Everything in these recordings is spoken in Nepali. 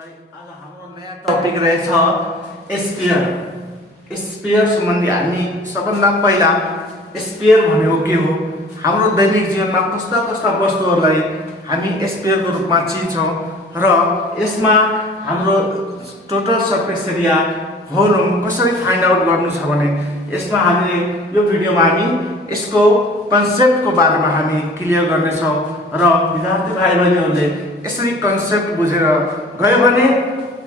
आज हाम्रो नयाँ टपिक रहेछ स्फियर। स्फियर सम्बन्धी हामी सबभन्दा पहिला स्फियर भनेको के हो, हाम्रो दैनिक जीवनमा कस्ता कस्ता वस्तुहरूलाई हामी स्फियरको रूपमा चिन्छौँ र यसमा हाम्रो टोटल सर्फेस एरिया भोल्युम कसरी फाइन्ड आउट गर्नु छ भने यसमा हामीले यो भिडियोमा हामी यसको कन्सेप्टको बारेमा हामी क्लियर गर्नेछौँ र विद्यार्थी भाइ बहिनीहरूले यसरी कन्सेप्ट बुझेर गयो भने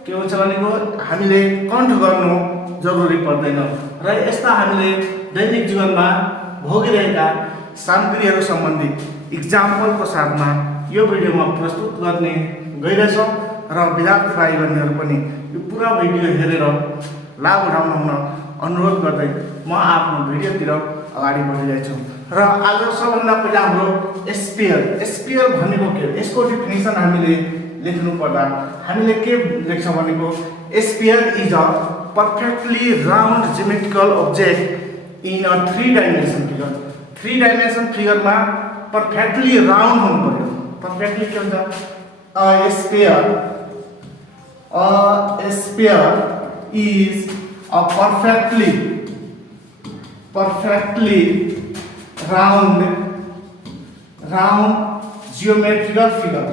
के हुन्छ भनेको हामीले कन्ठ गर्नु जरुरी पर्दैन र यस्ता हामीले दैनिक जीवनमा भोगिरहेका सामग्रीहरू सम्बन्धी इक्जाम्पलको साथमा यो भिडियोमा प्रस्तुत गर्ने गइरहेछौँ र विद्यार्थी भाइ बहिनीहरू पनि यो पुरा भिडियो हेरेर लाभ उठाउनु हुन अनुरोध गर्दै म आफ्नो भिडियोतिर अगाडि बढिरहेछु। र आज सबभन्दा पहिला हाम्रो स्फियर भनेको के हो, यसको डिफिनेसन हामीले लेख्नु पर्दा हामीले के लेख्छौँ भनेको sphere is a perfectly round geometrical object in a 3 dimension figure. 3 dimension फिगरमा पर्फेक्टली राउन्ड हुनु पर्यो। पर्फेक्टली के हुन्छ, a sphere is a perfectly round geometrical figure.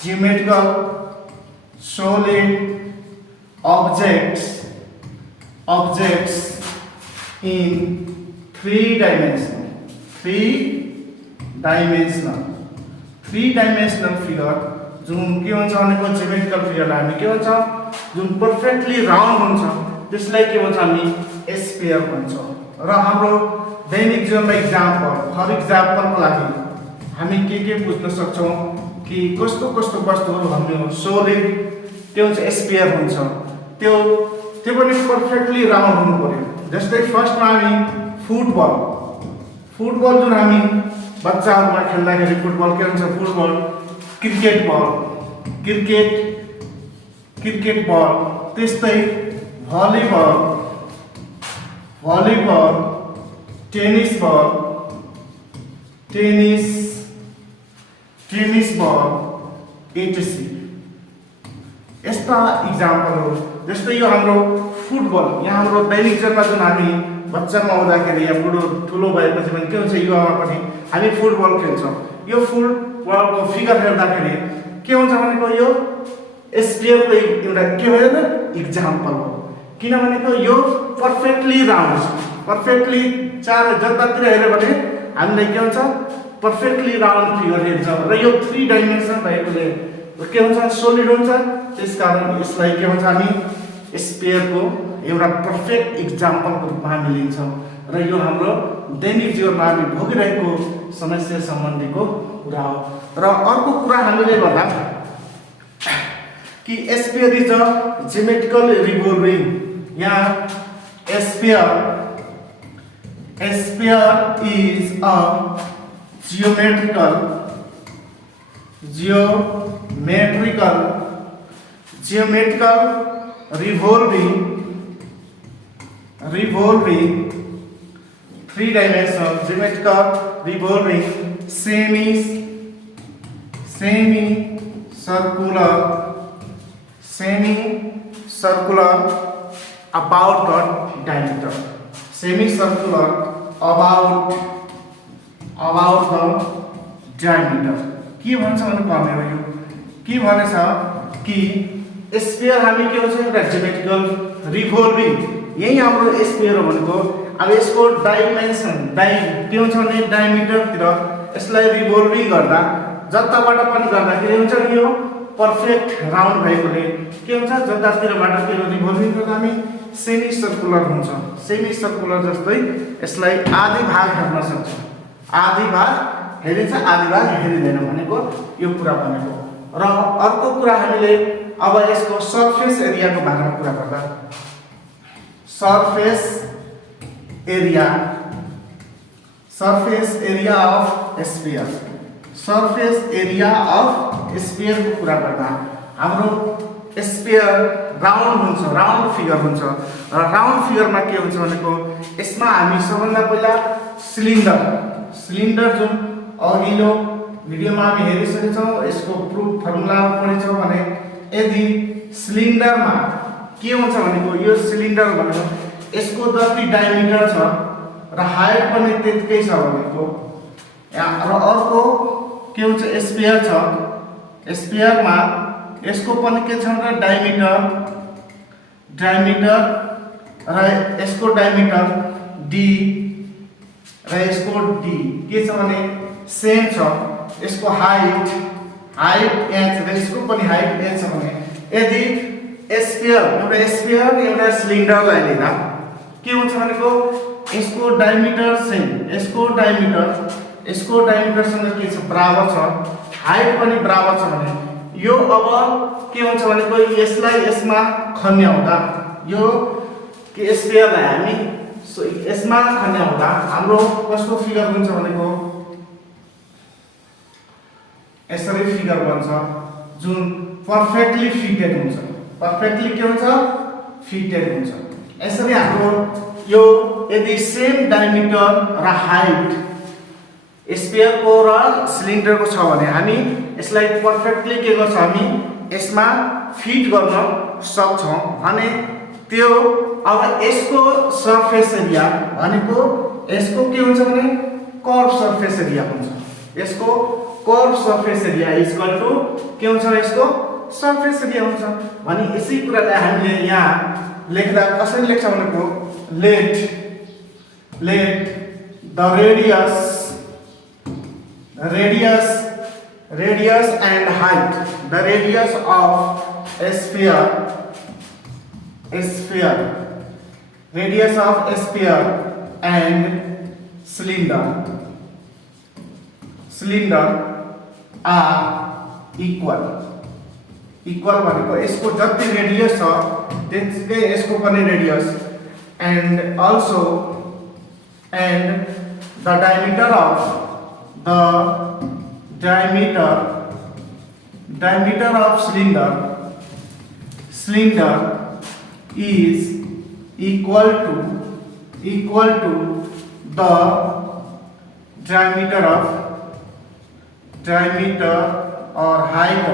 Geometrical solid objects in 3-dimensional figure जुन के हुन्छ भनेको ज्योमेट्रिकल फिगरलाई हामी के भन्छ, जुन पर्फेक्टली राउन्ड हुन्छ त्यसलाई के भन्छ हामी स्फियर भन्छौँ। र हाम्रो दैनिक जीवनमा फर इक्जाम्पलको लागि हामी के बुझ्न सक्छौँ कि कस्तो कस्तो वस्तुहरू हाम्रो सोलिड त्यो हुन्छ स्फियर हुन्छ, त्यो पनि पर्फेक्टली राउन्ड हुनु पर्यो। जस्तै फर्स्टमा हामी फुटबल जुन हामी बच्चाहरूमा खेल्दाखेरि फुटबल के हुन्छ, फुटबल क्रिकेट बल, त्यस्तै भलिबल, टेनिस बल etc। यस्ता इक्जाम्पलहरू जस्तै यो हाम्रो फुटबल, यहाँ हाम्रो दैनिक जीवनमा जुन हामी बच्चामा हुँदाखेरि या ठुलो भएपछि पनि के हुन्छ, युवामा पनि हामी फुटबल खेल्छौँ। यो फुटबलको फिगर हेर्दाखेरि के हुन्छ भनेको यो स्फियरको एउटा के भयो नि इक्जाम्पल हो, किनभनेको यो पर्फेक्टली राउन्ड छ। पर्फेक्टली जतातिर हेऱ्यो भने हामीलाई के हुन्छ, पर्फेक्टली राउन्ड फिगर हेर्छ र यो 3 डाइमेन्सन भएकोले के हुन्छ, सोलिड हुन्छ। त्यसकारण यसलाई के भन्छ, हामी स्फियरको एउटा पर्फेक्ट इक्जाम्पलको रूपमा हामी लिन्छौँ र यो हाम्रो दैनिक जीवनमा हामी भोगिरहेको समस्या सम्बन्धीको कुरा हो। र अर्को कुरा हामीले भन्दा कि स्फियर इज अ ज्योमेट्रिकल रिभोल्भिङ। यहाँ sphere is a geometrical revolving 3-dimensional geometrical revolving semicircular about the diameter, about the diameter। के भन्छ भनेको हाम्रो यो के भनेछ कि स्फियर हामी के भन्छ, एउटा ज्योमेट्रिकल रिभोल्भिङ, यही हाम्रो स्फियर हो भनेको। अब यसको डाइमेन्सन के हुन्छ भने डायमिटरतिर यसलाई रिभोल्भिङ गर्दा जताबाट पनि गर्दाखेरि हुन्छ नि यो पर्फेक्ट राउन्ड भएकोले के हुन्छ, जतातिरबाट त्यो रिभोल्भिङ गर्दा हामी सेमी सर्कुलर हुन्छ। सेमी सर्कुलर जस्तै यसलाई आधी भाग हेर्न सक्छौँ, आधी भाग हेरिन्छ आधी भाग हेरिँदैन भनेको यो कुरा भनेको। र अर्को कुरा हामीले अब यसको सर्फेस एरियाको बारेमा कुरा गर्दा सर्फेस एरिया अफ स्फियरको कुरा गर्दा हाम्रो स्फियर राउन्ड फिगर हुन्छ। र राउन्ड फिगरमा के हुन्छ भनेको यसमा हामी सबभन्दा पहिला सिलिन्डर जुन अघिल्लो भिडियोमा हामी हेरिसकेका छौँ, यसको प्रुफ फर्मुला पढेछौँ भने यदि सिलिन्डरमा के हुन्छ भनेको यो सिलिन्डर भनेको यसको जति डायमिटर छ र हाइट पनि त्यतिकै छ भनेको र अर्को के हुन्छ स्फियर छ। स्फियरमा यसको पनि के छ भने डायमिटर र यसको डायमिटर d र यसको d के छ भने सेम छ। यसको हाइट h र यसको पनि हाइट h छ भने यदि स्फियर एउटा सिलिन्डरलाई लिँदा के हुन्छ भनेको यसको डायमिटर सेम, यसको डायमिटरसँग के छ बराबर छ, हाइट पनि बराबर छ भने यो अब के हुन्छ भनेको यसलाई यसमा खन्याउँदा यो के स्फियरलाई हामी यसमा खन्याउँदा हाम्रो कस्तो फिगर हुन्छ भनेको यसरी फिगर बन्छ जुन पर्फेक्टली फिटेड हुन्छ। पर्फेक्टली के हुन्छ फिटेड हुन्छ। यसरी हाम्रो यो यदि सेम डायमिटर र हाइट स्फियरको र सिलिन्डरको छ भने हामी यसलाई पर्फेक्टली के गर्छ हामी यसमा फिट गर्न सक्छौँ भने त्यो अब यसको सरफेस एरिया भनेको यसको के हुन्छ भने कर्व सरफेस एरिया हुन्छ। यसको curve surface area equal to के हुन्छ यसको सरफेस एरिया हुन्छ भने यसै कुरालाई हामीले यहाँ लेख्दा कसरी लेख्छ भनेको let the radius and height, the radius of a sphere and cylinder are equal भनेको यसको जति रेडियस छ त्यतिकै यसको पनि radius and the diameter of cylinder is equal to the diameter or height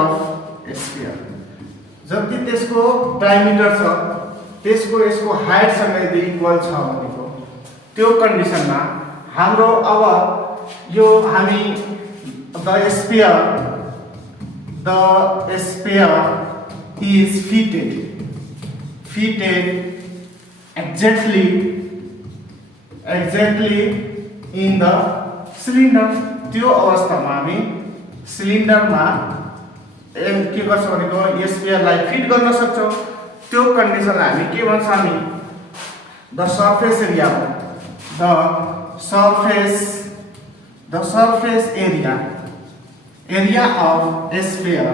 of sphere। जति त्यसको डायमिटर छ त्यसको यसको हाइट सँग यदि इक्वल छ भनेको त्यो कन्डिसनमा हाम्रो अब यो हामी the sphere is fitted exactly in the cylinder। त्यो अवस्थामा हामी सिलिन्डरमा के गर्छ भनेको स्फियरलाई फिट गर्न सक्छौँ। त्यो कन्डिसनलाई हामी के भन्छ हामी the surface area of sphere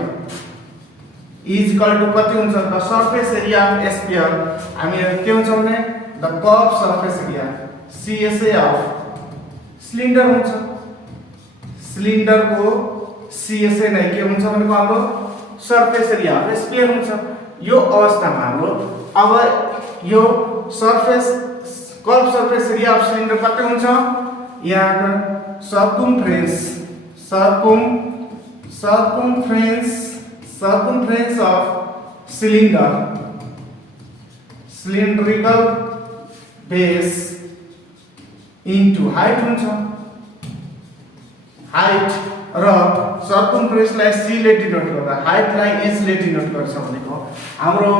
is equal to कति हुन्छ the surface area of sphere हामी के हुन्छ भने the curve surface area CSA of cylinder हुन्छ। सिलिन्डरको CSA नै के हुन्छ भनेको हाम्रो सरफेस एरिया अफ स्फियर हुन्छ। यो अवस्थामा हाम्रो अब यो curve surface area of cylinder कति हुन्छ यहाँ circumference of cylindrical base into height हुन्छ। हाइट र सर्कम्फरेन्सलाई c ले डिनोट गर्दा हाइटलाई h ले डिनोट गर्छ भनेको हाम्रो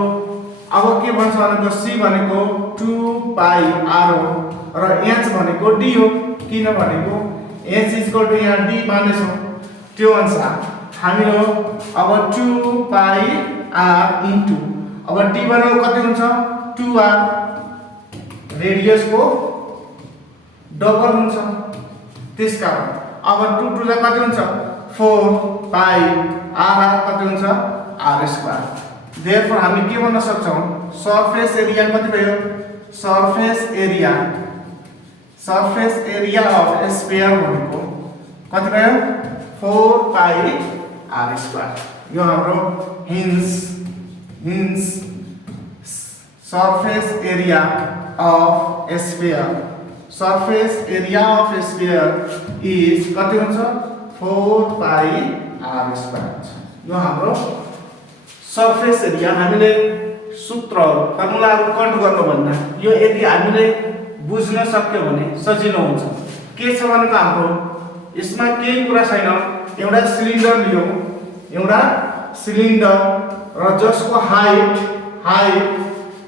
अब के भन्छ भनेको c भनेको 2 पाई r हो र h भनेको d हो। किन भनेको h इक्वल टु यहाँ d मानेछौँ त्यो अनुसार हामीलो अब 2 पाई r इन्टु अब d भनेको कति हुन्छ 2r रेडियसको डबल हुन्छ। त्यसकारण अब 2 टु दा कति हुन्छ 4 पाई r कति हुन्छ r स्क्वायर। देयरफोर हामी के भन्न सक्छौं सरफेस एरिया कति भयो सरफेस एरिया अफ स्फियर भनेको कति भयो 4 पाई r स्क्वायर। यो हाम्रो hence surface area of sphere surface area of sphere is कति हुन्छ 4 pi r square। यो हाम्रो surface area हामीले सूत्र फर्मुलाहरु कट गर्नु भन्दा यो यदि हामीले बुझ्न सक्यो भने सजिलो हुन्छ। के छ भनेको हाम्रो यसमा केही कुरा छैन, एउटा सिलिन्डर लियो, एउटा सिलिन्डर र जसको हाइट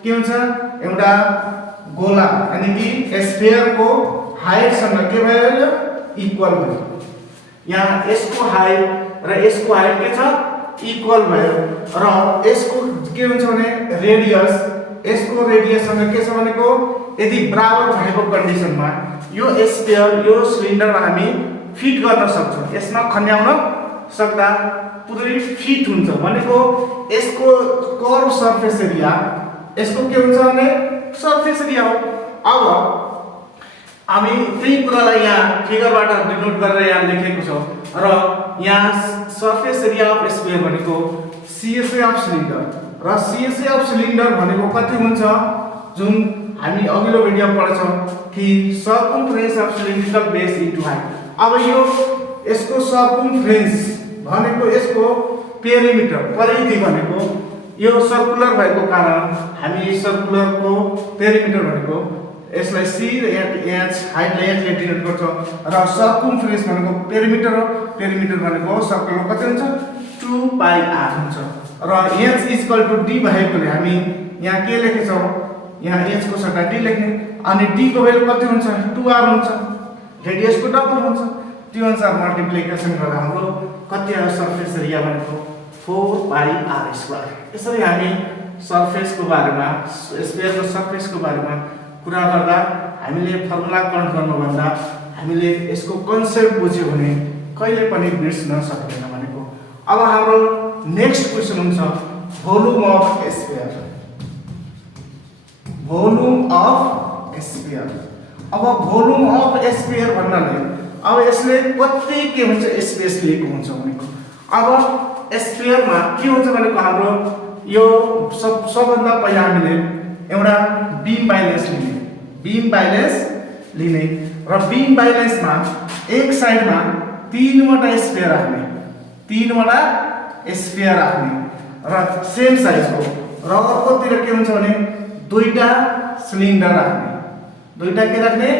के हुन्छ एउटा गोला यानी कि स्फियर को हाइट सँग के भयो इक्वल भयो। यहाँ यसको हाइट र यसको हाइट के छ इक्वल भयो र यसको के हुन्छ भने रेडियस यसको रेडियस सँग के छ भनेको यदि बराबर भएको कन्डिसनमा यो स्फियर यो सिलिन्डर हामी फिट गर्न सक्छौं। यसमा खन्याउन सक्दा पुरै फिट हुन्छ भनेको यसको कर्व सर्फेस एरिया यसको के हुन्छ भने सर्फेस एरिया हो। अब हामी त्यही कुरालाई यहाँ फिगरबाट डिनोट गरेर यहाँ लेखेको छ र यहाँ सर्फेस एरिया अफ स्फियर भनेको सीएसए अफ सिलिन्डर र सीएसए अफ सिलिन्डर भनेको कति हुन्छ जुन हामी अघिल्लो भिडियो पढ्छौं कि circumference of cylindrical base into height. अब यो यसको सर्कमफरेन्स भनेको यसको पेरिमिटर परिधि भनेको यो सर्कुलर भएको कारण हामी सर्कुलरको पेरिमिटर भनेको यसलाई सी र एच हाइटलाई एच ले डिनोट गर्छौं र सर्कमफरेन्स भनेको पेरिमिटर हो। पेरिमिटर भनेको सर्कलको कति हुन्छ 2 पाई r हुन्छ र h इक्वल टु d भएकोले हामी यहाँ के लेखेछौं यहाँ h को सट्टा d लेख्ने अनि d को भ्यालु कति हुन्छ 2r हुन्छ, रेडियस को डबल हुन्छ। त्यो अनुसार मल्टिप्लिकेसन गर्दा हाम्रो कति आयो सर्फेस एरिया भनेको 4 पाई r स्क्वायर। यसरी हामी सर्फेस को बारेमा स्फियर को सर्फेस को बारेमा कुरा गर्दा हामीले फर्मुला कन्ट गर्नु भन्दा हामीले यसको कन्सेप्ट बुझ्यो भने कहिले पनि बिर्सन सक्दैन भनेको। अब हाम्रो नेक्स्ट क्वेशन हुन्छ volume of sphere. Volume of sphere. अब भोल्युम अफ स्फियर भन्नाले अब यसले कति के हुन्छ स्पेस लिएको हुन्छ भनेको। अब स्फियरमा के हुन्छ भनेको हाम्रो यो सबभन्दा पहिला हामीले एउटा बीम बाइलेन्स लिने र बीम बाइलेन्समा एक साइडमा तीनवटा स्फियर राख्ने र सेम साइजको र अर्कोतिर के हुन्छ भने दुईटा सिलिन्डर राख्ने। दुईटा के राख्ने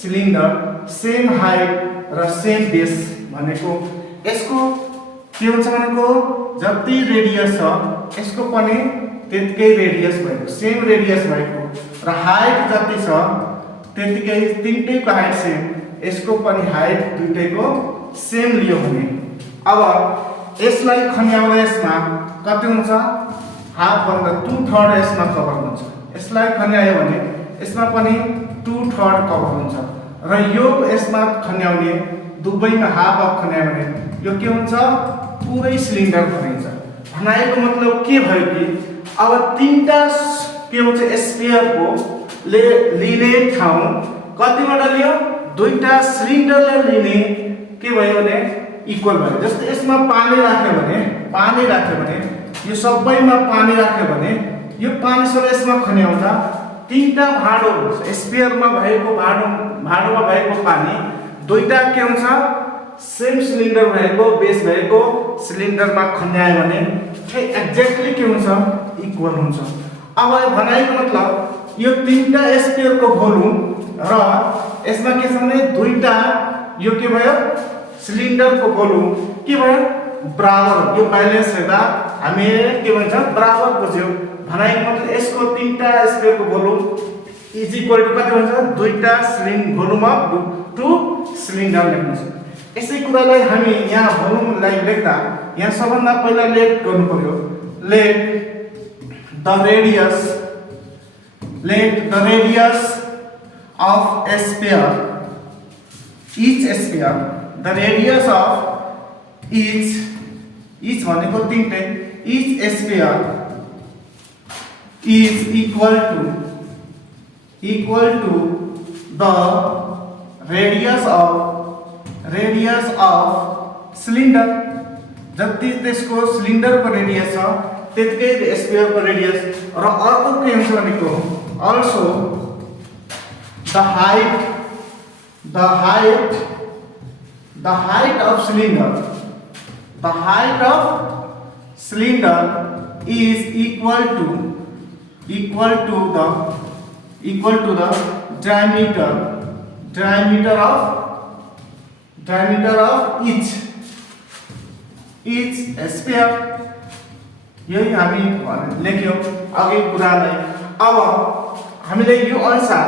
सिलिन्डर सेम हाइट र सेम बेस भनेको यसको के हुन्छ भनेको जति रेडियस छ यसको पनि त्यतिकै रेडियस भएको सेम रेडियस भएको र हाइट जति छ त्यतिकै तीनटैको हाइट सेम यसको पनि हाइट दुईटैको सेम लियो भने अब यसलाई खन्याउँदा यसमा कति हुन्छ हाफ भन्दा 2/3 यसमा कभर हुन्छ। यसलाई खन्यायो भने यसमा पनि 2/3 कभर हुन्छ र यो यसमा खन्याउने दुवैमा हाफ अफ खन्यायो भने यो के हुन्छ पुरै सिलिन्डर भरिन्छ। भनाएको मतलब के भयो कि अब तीनटा के हुन्छ स्फियर को लिने ठाउँ कतिवटा लियो दुईटा सिलिन्डरले लिने के भयो भने इक्वल भयो। जस्तै यसमा पानी राख्यो भने यो सबैमा पानी राख्यो भने यो पानी सबै यसमा खन्याउँदा तीनटा भाँडो स्फियरमा भएको भाँडोमा भएको पानी दुईटा के हुन्छ सेम सिलिन्डर भएको बेस भएको सिलिन्डरमा खन्यायो भने एक्ज्याक्टली के हुन्छ इक्वल हुन्छ। अब भनाइको मतलब यो तीनटा स्फियर को भोल्युम र यसमा के छ भने दुईटा यो के भयो सिलिन्डर को भोल्युम के भयो बराबर। यो बैलेन्स हेर्दा हामी के भन्छ बराबर बुझ्यो। भनाइको मतलब यसको तीनटा स्फियर को भोल्युम इज इक्वल टु कति हुन्छ दुईटा भोल्युम अफ 2 सिलिन्डर लेख्नुछ। यसै कुरालाई हामी यहाँ भोल्युमलाई लेख्दा यहाँ सबभन्दा पहिला लेट गर्नु पर्यो let the radius of a sphere, each sphere, the radius of each भनेको तीनटै each sphere is equal to the radius of cylinder। जति त्यसको सिलिन्डर को रेडियस छ त्यतिकै स्फियर को रेडियस र अर्को के हुन्छ भनेको also the height the height of cylinder is equal to the diameter of each sphere. यही हामी लेख्यौं अघि कुरालाई। अब हामीले यो अनुसार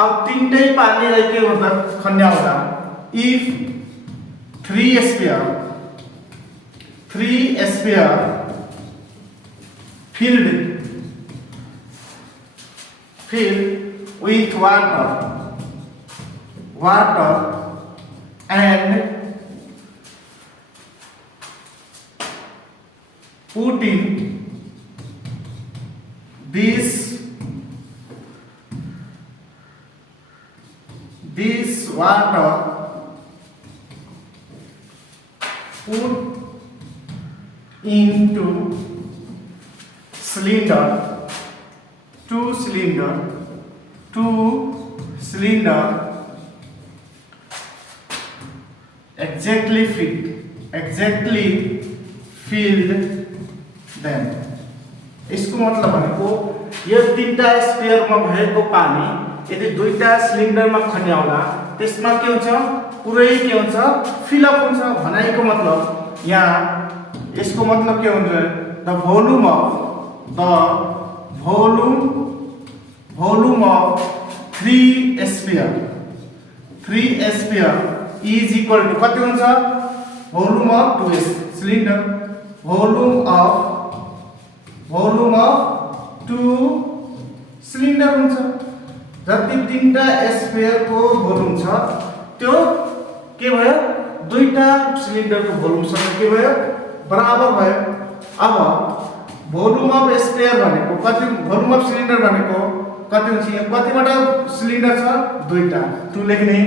अब तीनटै पार्नेलाई के मतलब खन्याउँदा if three sphere filled with water and put in this water, put into two cylinder exactly filled them. इसको मतलब भनेको यो तीनटा स्फियरमा भएको पानी यदि दुईटा सिलिन्डरमा खन्याउँदा त्यसमा के हुन्छ पुरै के हुन्छ फिलअप हुन्छ भनाइको मतलब यहाँ यसको मतलब के हुन्छ the volume of 3 sphere is equal to कति हुन्छ volume of 2 cylinder volume of 2 cylinder हुन्छ। जति तीनटा स्फियरको भोल्युम छ त्यो के भयो दुईटा सिलिन्डरको भोल्युमसँग के भयो बराबर भयो। अब भोल्युम अफ स्फियर भनेको कति भोल्युम अफ सिलिन्डर भनेको कति हुन्छ यहाँ कतिवटा सिलिन्डर छ दुईटा 2 लेख्ने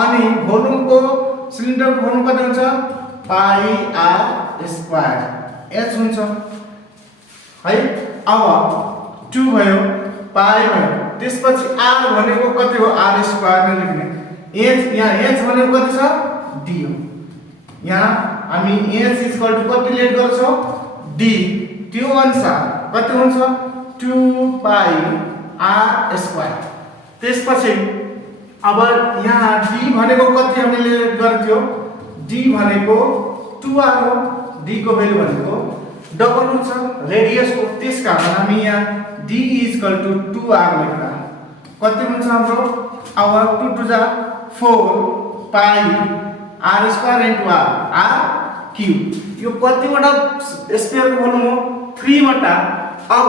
अनि भोल्युमको सिलिन्डरको भोल्युम कति हुन्छ पाई आर स्क्वायर h हुन्छ है। अब 2 भयो पाई भयो त्यसपछि r भनेको कति हो r स्क्वायर नै लेख्ने h यहाँ h भनेको कति छ d हो। यहाँ हामी h इक्वल टु कति लेट गर्छौं d त्यो अनुसार कति हुन्छ 2 पाई r स्क्वायर। त्यसपछि अब यहाँ d भनेको कति हामीले लेट गर्थ्यौ d भनेको 2r हो d को भ्यालु भनेको डबल हुन्छ रेडियस को त्यसकारण हामी यहाँ d इक्वल टु 2r लेख्दा कति हुन्छ हाम्रो अब 2 टु जा 4 pi r square into r cube यो कतिवटा स्फियरको भोल्युम हो 3 वटा। अब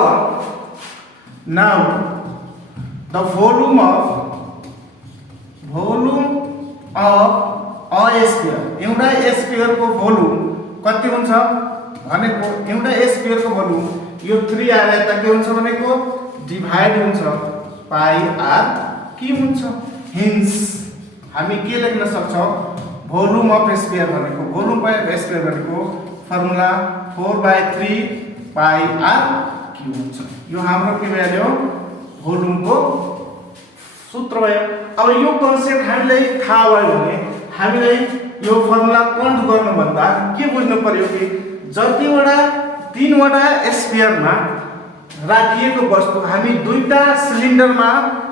now the volume of a sphere एउटा स्फियरको भोल्युम कति हुन्छ भनेको एउटा स्फियरको भोल्युम यो 3 r यता के हुन्छ भनेको डिभाइड हुन्छ पाई r क्यूब हुन्छ। हेन्स हामी के लेख्न सक्छौं भोल्युम अफ स्फियर भनेको भोल्युम अफ स्फियर भनेको फर्मुला 4/3 पाई r क्यूब हुन्छ। यो हाम्रो के भ्यालु भोल्युमको सूत्र भयो। अब यो कन्सेप्ट हामीलाई थाहा भयो भने हामीलाई यो फर्मुला काउन्ट गर्नु भन्दा के बुझ्नु पर्यो कि जतिवटा 3 वटा स्फियरमा राखिएको वस्तु हामी दुईटा सिलिन्डरमा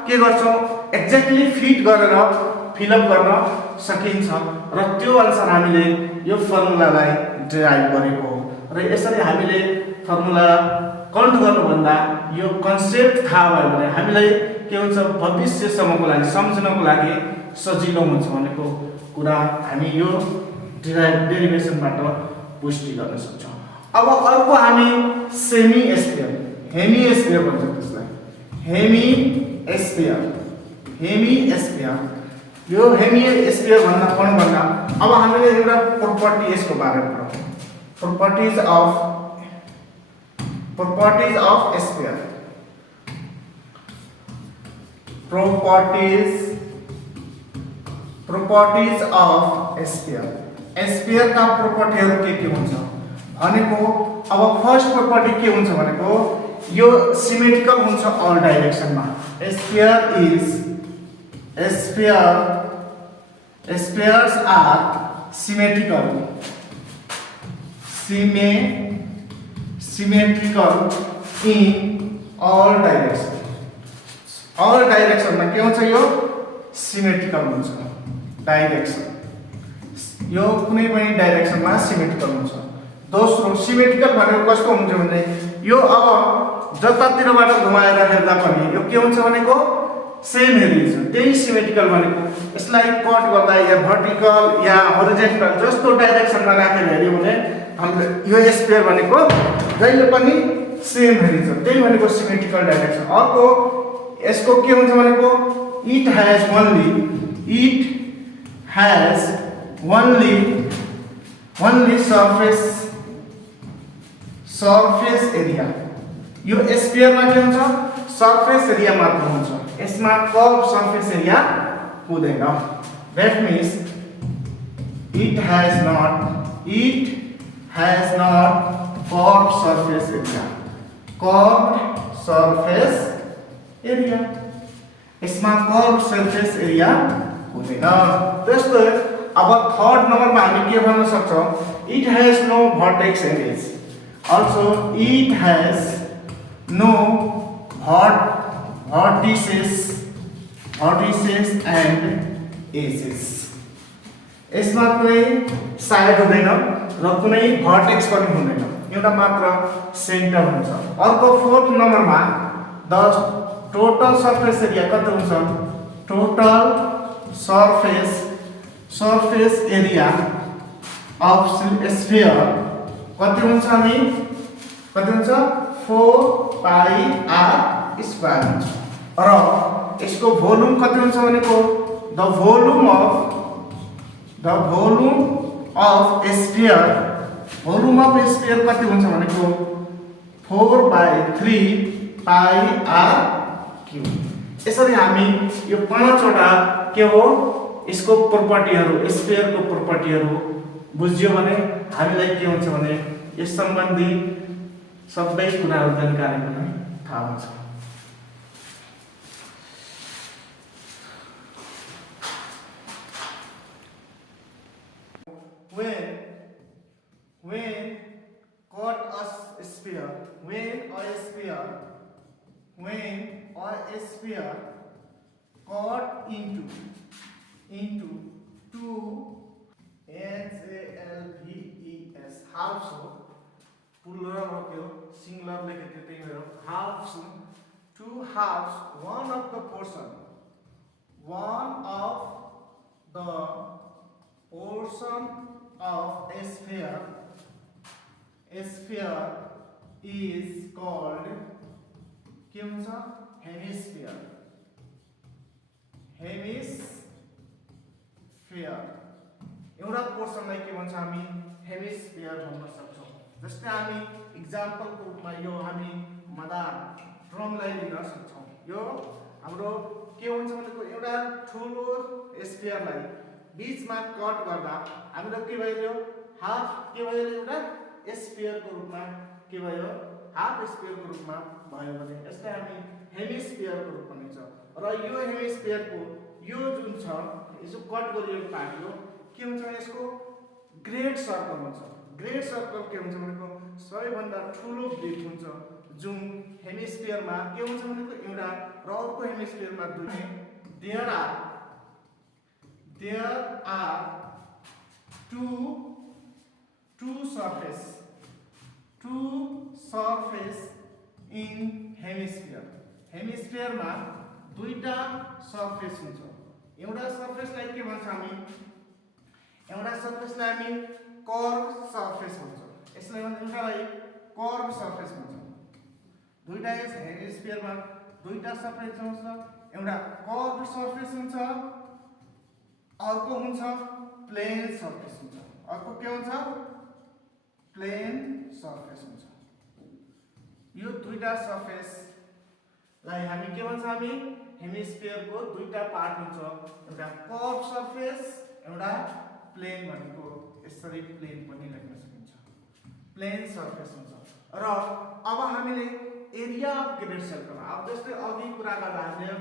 के गर्छौं एक्ज्याक्टली फिट गरेर फिलअप गर्न सकिन्छ र त्यो अनुसार हामीले यो फर्मुलालाई डिराइभ गरेको हो। र यसरी हामीले फर्मुला काउन्ट गर्नु भन्दा यो कन्सेप्ट थाहा भयो भने हामीलाई के हुन्छ भविष्यसम्मको लागि सम्झनको लागि सजिलो हुन्छ भनेको कुरा हामी यो डेरिभेसनबाट पुष्टि गर्न सक्छौं। अब अर्को हामी सेमी स्फियर हेमी स्फियर भन्छ त्यसलाई हेमी स्फियर यो हेमी स्फियर भन्दा अब हामीले एउटा प्रपर्टी यसको बारेमा पढौँ properties of sphere properties of sphere का प्रपर्टीहरु के हुन्छ भनेको अब फर्स्ट प्रपर्टी के हुन्छ भनेको यो सिमेट्रिकल हुन्छ अल डाइरेक्सनमा sphere Spheres are symmetrical. Symmetrical in all directions. All direction में क्या होता है यो symmetrical होता है. Direction. यो कुनै पनि डाइरेक्सन में symmetrical हुन्छ. दोस्रो symmetrical भनेको कस्तो हुन्छ भने यो अब जतातिरबाट घुमाएर हेर्दा पनि यो के हुन्छ भनेको सेम हेरिन्छ. त्यही symmetrical भनेको. यसलाई कट गर्दा या vertical या horizontal जस्तो डाइरेक्सनमा राखेर हेर्यो भने हामीले यो स्फियर भनेको जहिले पनि सेम हेरिन्छ. त्यही भनेको symmetrical डाइरेक्सन. अर्को यसको के हुन्छ भनेको it has only surface area. यो स्फियर मा के हुन्छ सरफेस एरिया मात्र हुन्छ. यसमा कर्व सरफेस एरिया हुँदैन. That means it has not curved surface area. Curved surface area. यसमा कर्व सरफेस एरिया हुँदैन. त्यस्तै अब थर्ड नम्बरमा हामी के भन्न सक्छौं it has no vertex and edge. Also it has no vertices and edges. यसमा कुनै साइड हुँदैन र कुनै भर्टेक्स पनि हुँदैन. एउटा मात्र सेन्टर हुन्छ. अर्को फोर्थ नम्बरमा द टोटल सरफेस एरिया कति हुन्छ total surface area of sphere कति हुन्छ हामी कति हुन्छ 4 pi r स्क्वायर हुन्छ. र यसको भोल्युम कति हुन्छ भनेको द भोल्युम अफ स्फियर कति हुन्छ भनेको 4/3 pi r क्यूब. यसरी हामी यो पाँचवटा के हो यसको प्रोपर्टीहरु स्फियरको प्रोपर्टीहरु बुझ्यो भने हामीलाई के हुन्छ भने यस सम्बन्धी सबै कुराहरु जानकारी पनि थाहा हुन्छ. When a sphere cut into two halves हो plural हो त्यो singular लेखेको थियो त्यही भएर halves two halves one of the portion of a sphere is called के हुन्छ हेमिस्फियर. एउटा पोर्सनलाई के भन्छ हामी हेमिस्फियर भन्न सक्छौं. जस्तै हामी एक्जाम्पलको रूपमा यो हामी मदार ड्रमलाई लिन सक्छौं. यो हाम्रो के हुन्छ भनेको एउटा ठूलो स्फियरलाई बीचमा कट गर्दा हाम्रो के भयो हाफ के भयो एउटा स्फियरको रूपमा के भयो हाफ स्फियरको रूपमा भयो भने यसलाई हामी हेमिस्फियरको रूपमा लिन्छौं. र यो हेमिस्फियरको यो जुन छ यसो कट गरिएको पार्ट हो के हुन्छ यसको ग्रेट सर्कल हुन्छ. ग्रेट सर्कल के हुन्छ भनेको सबैभन्दा ठूलो ब्लिड हुन्छ जुन हेमिस्फियरमा के हुन्छ भनेको एउटा र अर्को हेमिस्फियरमा दुई. there are two surface in hemisphere. हेमिस्फियरमा दुईटा सरफेस हुन्छ. एउटा सरफेसलाई के भन्छ हामी एउटा सरफेसलाई हामी कर्व सरफेस भन्छ. यसलाई एउटालाई कर्व सरफेस भन्छ. दुईटा हेमिस्फियरमा दुईटा सरफेस हुन्छ. एउटा कर्व सरफेस हुन्छ अर्को हुन्छ प्लेन सरफेस हुन्छ. अर्को के हुन्छ प्लेन सरफेस हुन्छ. यो दुईटा सरफेस लाई हामी के भन्छ हामी हेमिस्फियरको दुईटा पार्ट हुन्छ. एउटा कर्व सरफेस एउटा प्लेन भनेको यसरी प्लेन पनि लेख्न सकिन्छ. प्लेन सरफेस हुन्छ. र अब हामीले एरिया अफ ग्रेट सर्कल अब जस्तै अघि कुरा गर्दा हामीले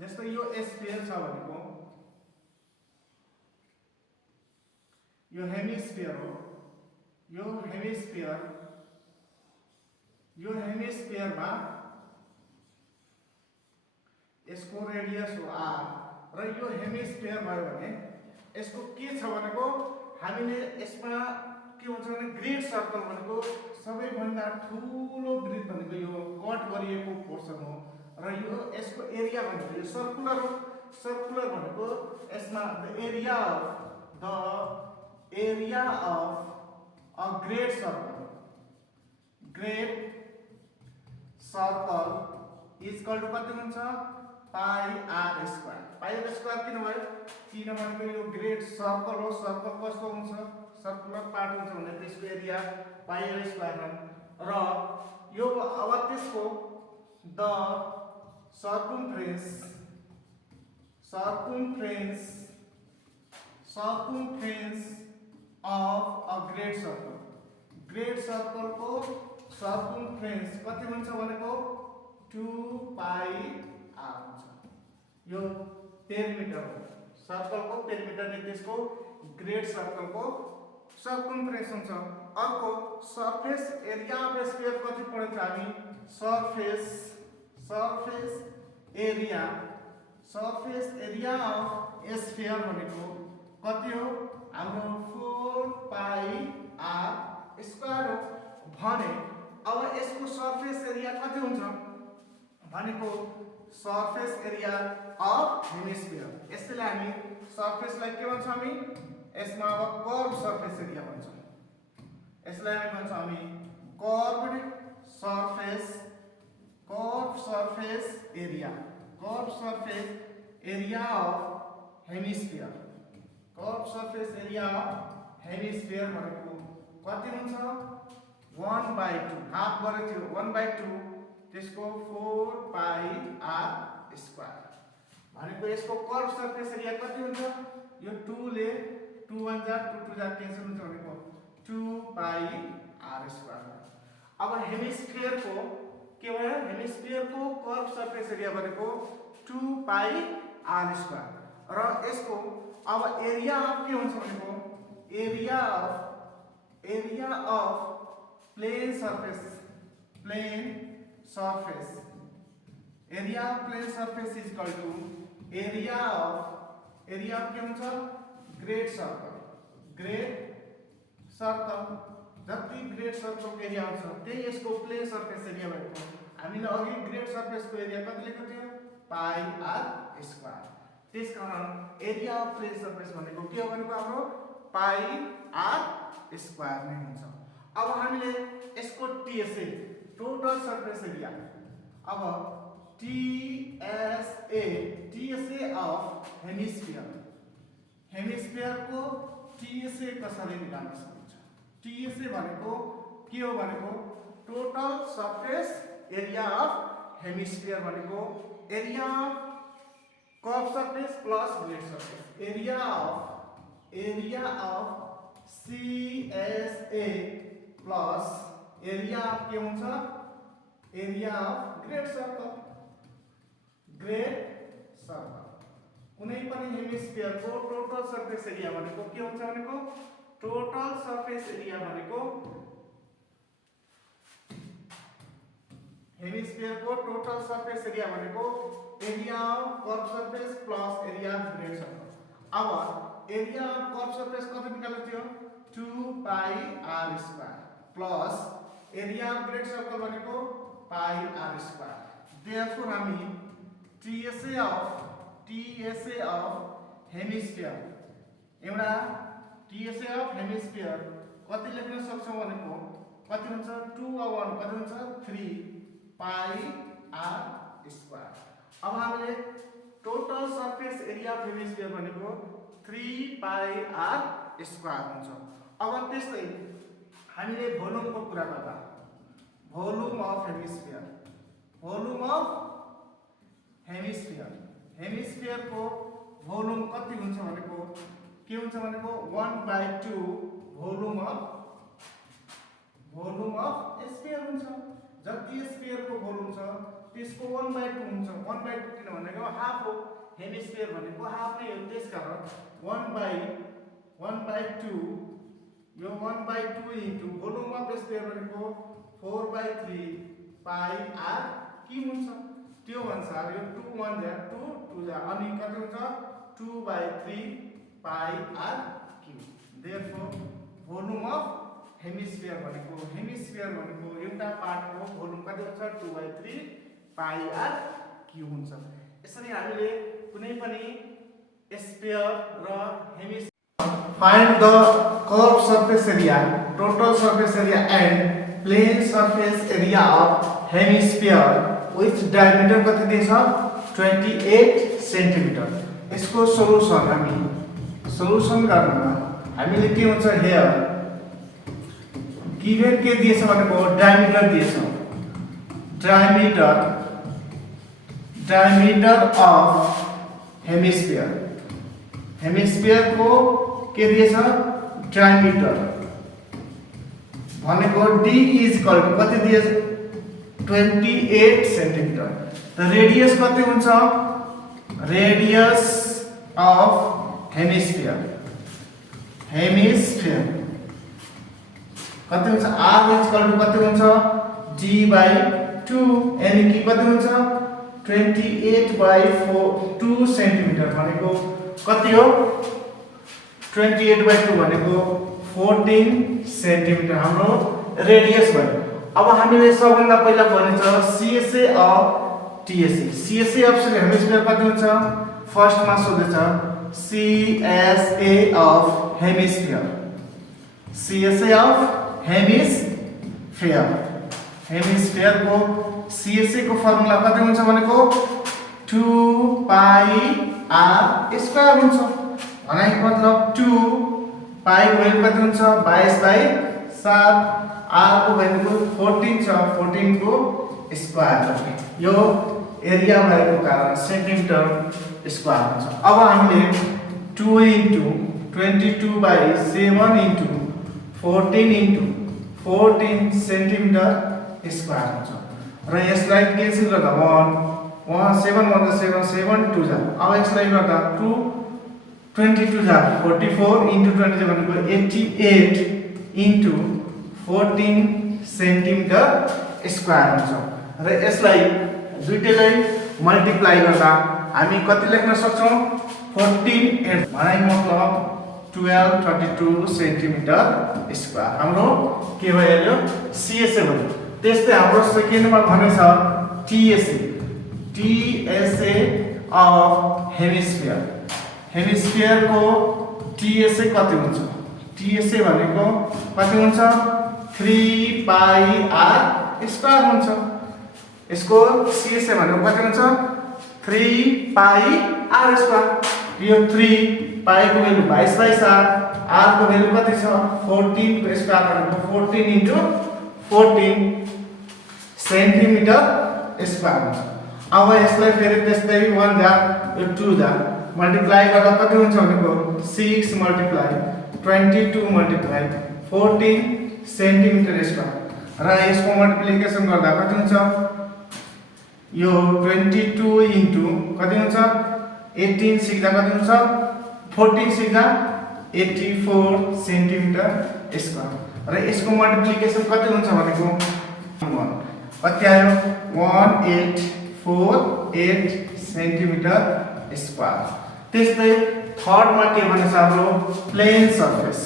जस्तै यो स्फियर छ भनेको यो हेमिस्फियर हो, यो हेमिस्फियरमा यसको रेडियस हो r र यो हेमिस्फियर भयो भने यसको के छ भनेको हामीले यसमा के हुन्छ भने ग्रेड सर्कल भनेको सबैभन्दा ठुलो वृत्त भनेको यो कट गरिएको पोर्सन हो र यो यसको एरिया भनेको यो सर्कुलर हो। सर्कुलर भनेको यसमा the area of a great circle is equal to कति हुन्छ pi r square. Pi r square किन भयो किनभने यो ग्रेड सर्कल हो। सर्कल कस्तो हुन्छ सर्कुलर पार्ट हुन्छ भने त्यसको एरिया पाई आर स्क्वायर र यो अब त्यसको the circumference of a great circle, grade circle को circumference कति हुन्छ भनेको 2 पाई r हुन्छ। यो पेरिमिटर हो, सर्कल को पेरिमिटर ले त्यसको ग्रेड सर्कल को सर्कम्फरेन्स हुन्छ। अर्को सरफेस एरिया अफ स्फियर कति पढ्छ हामी सरफेस एरिया अफ स्फियर भनेको कति हो हाम्रो 4 पाई आर स्क्वायर हो भने अब यसको सरफेस एरिया कति हुन्छ भनेको सरफेस एरिया अफ हेमिस्फियर। यसलाई हामी सरफेसलाई के भन्छौं हामी यसमा अब कर्व सरफेस एरिया भन्छौं। यसलाई हामी भन्छौं हामी curved surface area of hemisphere. Curve surface area of hemisphere भनेको कति हुन्छ 1/2 हाफ गरेको थियो 1/2 त्यसको 4 पाई आर स्क्वायर भनेको यसको कर्व सरफेस एरिया कति हुन्छ यो 2 ले 2 1 जा 2 2 जा क्यान्सल हुन्छ भनेको 2 पाई आर स्क्वायर। अब हेमिस्फियर को के भयो हेमिस्फियर को कर्व सरफेस एरिया भनेको 2 पाई आर स्क्वायर र यसको अब एरिया अफ के हुन्छ भनेको area of plane surface area of plane surface is equal to area of के हुन्छ ग्रेड सर्कल जति ग्रेड सर्कल को एरिया हुन्छ त्यही यसको प्लेन सरफेस एरिया भएको। हामीले अघि ग्रेड सरफेस को एरिया कति लेखेको थियो पाई आर स्क्वायर। त्यसकारण एरिया अफ प्लेन सरफेस भनेको के हो भनेको हाम्रो पाई आर स्क्वायर नै हुन्छ। अब हामीले यसको टीएसए टोटल सरफेस एरिया अब टीएसए अफ हेमिस्फियर को टीएसए कसरी निकाल्न सकिन्छ टीएसए भनेको के हो भनेको total surface area of hemisphere भनेको area of curve surface plus great surface area of CSA plus area of के हुन्छ एरिया अफ ग्रेड सर्कल कुनै पनि हेमिस्फियर को टोटल सरफेस एरिया भनेको के हुन्छ भनेको टोटल सरफेस एरिया भनेको हेमिस्फियर को टोटल सरफेस एरिया भनेको area of curve surface plus area of great circle. अब एरिया अफ कर्व सरफेस कति निकाल्नु थियो 2 pi r square plus area of great circle भनेको पाई आर स्क्वायर। देयरफोर हामी टीएसए अफ हेमिस्फियर एउटा टीएसए अफ हेमिस्फियर कति लेख्न सक्छौं भनेको कति हुन्छ 2 और 1 कति हुन्छ 3 पाई आर स्क्वायर। अब हामीले total surface area of hemisphere भनेको 3 पाई आर स्क्वायर हुन्छ। अब त्यस्तै हामीले भोल्युम को कुरा गर्दा भोल्युम अफ हेमिस्फियर को भोल्युम कति हुन्छ भनेको के हुन्छ भनेको 1/2 भोल्युम अफ स्फियर हुन्छ। जति स्फियर को भोल्युम छ त्यसको 1/2 हुन्छ 1/2 किन भनेको हाफ हो हेमिस्फियर भनेको हाफ नै हो। त्यसकारण 1/2 1/2 यो 1/2 इन्टु भोल्युम अफ स्फियर भनेको 4/3 पाई आर क्युब हुन्छ। त्यो अनुसार यो 2 1 जा 2 2 जा अनि कति हुन्छ 2/3 pi r cube. Therefore volume of hemisphere भनेको एउटा पार्टको भोल्युम कति हुन्छ 2/3 पाई आर क्युब हुन्छ। यसरी हामीले कुनै पनि स्फियर र hemisphere find the curved surface area, total surface area and plane surface area of hemisphere with diameter कति दिएछ 28 सेन्टिमिटर। यसको सल्युसन गर्नमा हामीले के हुन्छ हियर गिवन के दिएछ भनेको डायमिटर दिएछ। डायमिटर अफ हेमिस्फियर को के दिएछ डायमिटर भनेको d इज इक्वल टु कति दिएछ 28 सेन्टिमिटर। त रेडियस कति हुन्छ रेडियस अफ हेमिस्फियर कति हुन्छ r इज इक्वल टु कति हुन्छ d/2 यानी कि कति हुन्छ 28/2 सेन्टिमिटर भनेको कति हो 28/2 भनेको 14 सेन्टिमिटर हाम्रो रेडियस भयो। अब हामीले सबभन्दा पहिला भनेछ CSA of TSA। CSA of hemisphere कति हुन्छ फर्स्टमा सोधेछ CSA अफ हेमिस्फियर को CSA को फर्मुला कति हुन्छ भनेको 2 पाई r स्क्वायर हुन्छ। भनेको मतलब 2 पाई को भ्यालु कति हुन्छ 22/7 r को भ्यालु 14 छ 14 को स्क्वायर यो एरिया भएको कारण सेन्टिमिटर स्क्वायर हुन्छ। अब हामीले 2 इन्टु 22/7 इन्टु 14 सेन्टिमिटर स्क्वायर हुन्छ र यसलाई क्यान्सल गर्दा 7 7 2 जा। अब यसलाई गर्दा 22 जा 44 इन्टु 20 भनेको 88 इन्टु 14 सेन्टिमिटर स्क्वायर हुन्छ र यसलाई दुईटैलाई मल्टिप्लाई गर्दा हामी कति लेख्न सक्छौं 14 भनाइ मतलब 1232 सेन्टिमिटर स्क्वायर हाम्रो के भयो CSA भयो। त्यस्तै हाम्रो सेकेन्डमा भनेछ TSA अफ हेमिस्फियर को TSA कति हुन्छ TSA भनेको कति हुन्छ 3 पाई r स्क्वायर हुन्छ। यसको CSA भनेको कति हुन्छ 3 पाई r स्क्वायर। यो 3 पाई को भ्यालु 22/7 r को भ्यालु कति छ 14 को स्क्वायर भनेको 14 इन्टु 14 सेन्टिमिटर स्क्वायर हुन्छ। अब यसलाई फेरि त्यस्तै 1 जा यो 2 जा मल्टिप्लाई गर्दा कति हुन्छ भनेको 6 मल्टिप्लाई 22 मल्टिप्लाई 14 सेन्टिमिटर स्क्वायर र यसको मल्टिप्लिकेसन गर्दा कति हुन्छ यो 22 इन्टु कति हुन्छ 18 सिक्दा कति हुन्छ 14 सिक्दा 84 सेन्टिमिटर स्क्वायर र यसको मल्टिप्लिकेसन कति हुन्छ भनेको कति आयो 1848 सेन्टिमिटर स्क्वायर। त्यस्तै थर्डमा के भन्छ हाम्रो प्लेन सरफेस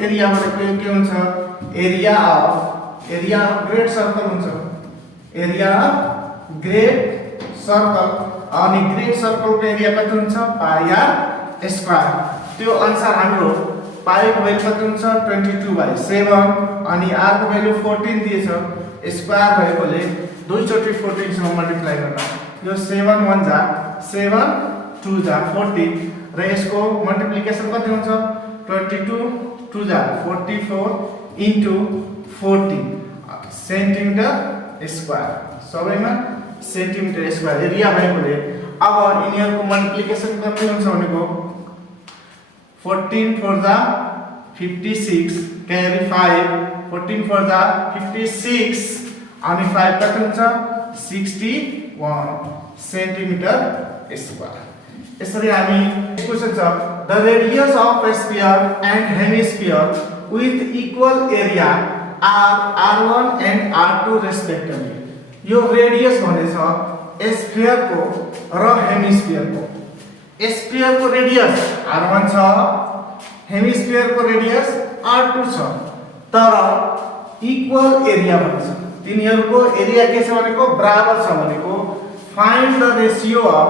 एरिया भनेको के हुन्छ एरिया अफ ग्रेट सर्कल हुन्छ अनि ग्रेट सर्कलको एरिया कति हुन्छ पाई r स्क्वायर। त्यो अनुसार हाम्रो पाई को भ्यालु कति हुन्छ 22/7 अनि r को भ्यालु 14 दिएछ स्क्वायर भएकोले दुई चोटी 14 सँग मल्टिप्लाई गर्दा यो 7 1 जा 7 2 जा 14 र यसको मल्टिप्लिकेसन कति हुन्छ 22 2 जा 44 इन्टु 14 सेन्टिमिटर स्क्वायर। सबैमा सेन्टिमिटर स्क्वायर एरिया भएकोले अब यिनीहरुको मल्टिप्लिकेसन कति हुन्छ भनेको 14 4 जा 56 carry 5 14 4 जा 56 अनि 5 कति हुन्छ 61 सेन्टिमिटर स्क्वायर। यसरी हामी क्वेशन छ the radius of a sphere and hemisphere with equal area are r1 and r2 respectively। यो रेडियस भनेछ स्फियर को र हेमिस्फियर को। स्फियर को रेडियस r1 छ, हेमिस्फियर को रेडियस r2 छ, तर इक्वल एरिया भन्छ। तिनीहरुको एरिया के छ भनेको बराबर छ भनेको find the ratio of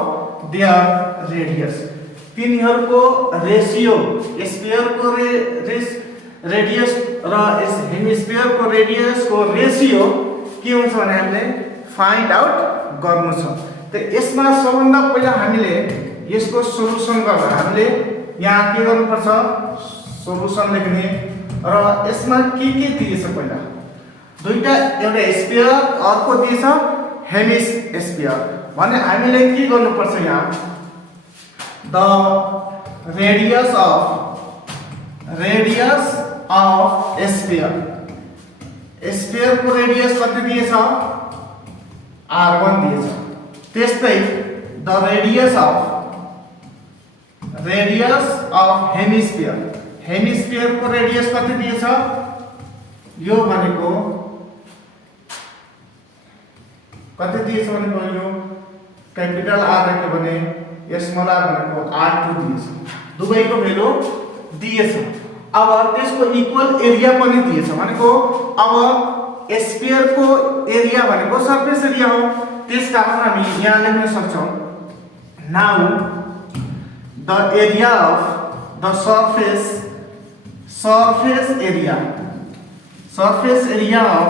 their radius. तिनीहरुको रेशियो स्फियर को रेडियस र हेमिस्फियर को रेडियस को रेशियो के हुन्छ भने हामीले फाइन्ड आउट गर्नु छ। त यसमा सबभन्दा पहिला हामीले यसको सोलुसन गर्न हामीले यहाँ के गर्नुपर्छ सोलुसन लेख्ने र यसमा के दिएछ पहिला दुईटा एउटा स्फियर अर्को दिएछ हेमिस्फियर भने हामीले के गर्नुपर्छ यहाँ द रेडियस अफ स्फियर को रेडियस कति दिएछ r1 दिएछ। त्यस्तै द रेडियस अफ हेमिस्फियर को रेडियस कति दिएछ यो भनेको कति दिएछ भनेको यो क्यापिटल R राख्यो भने स्मल r भनेको r2 दिएछ। दुवैको भ्यालु दिएछ। अब त्यसको इक्वल एरिया पनि दिएछ भनेको अब स्फियर को एरिया भनेको सरफेस एरिया हो। त्यसकारण हामी यहाँ लेख्न सक्छौं now the area of the surface area of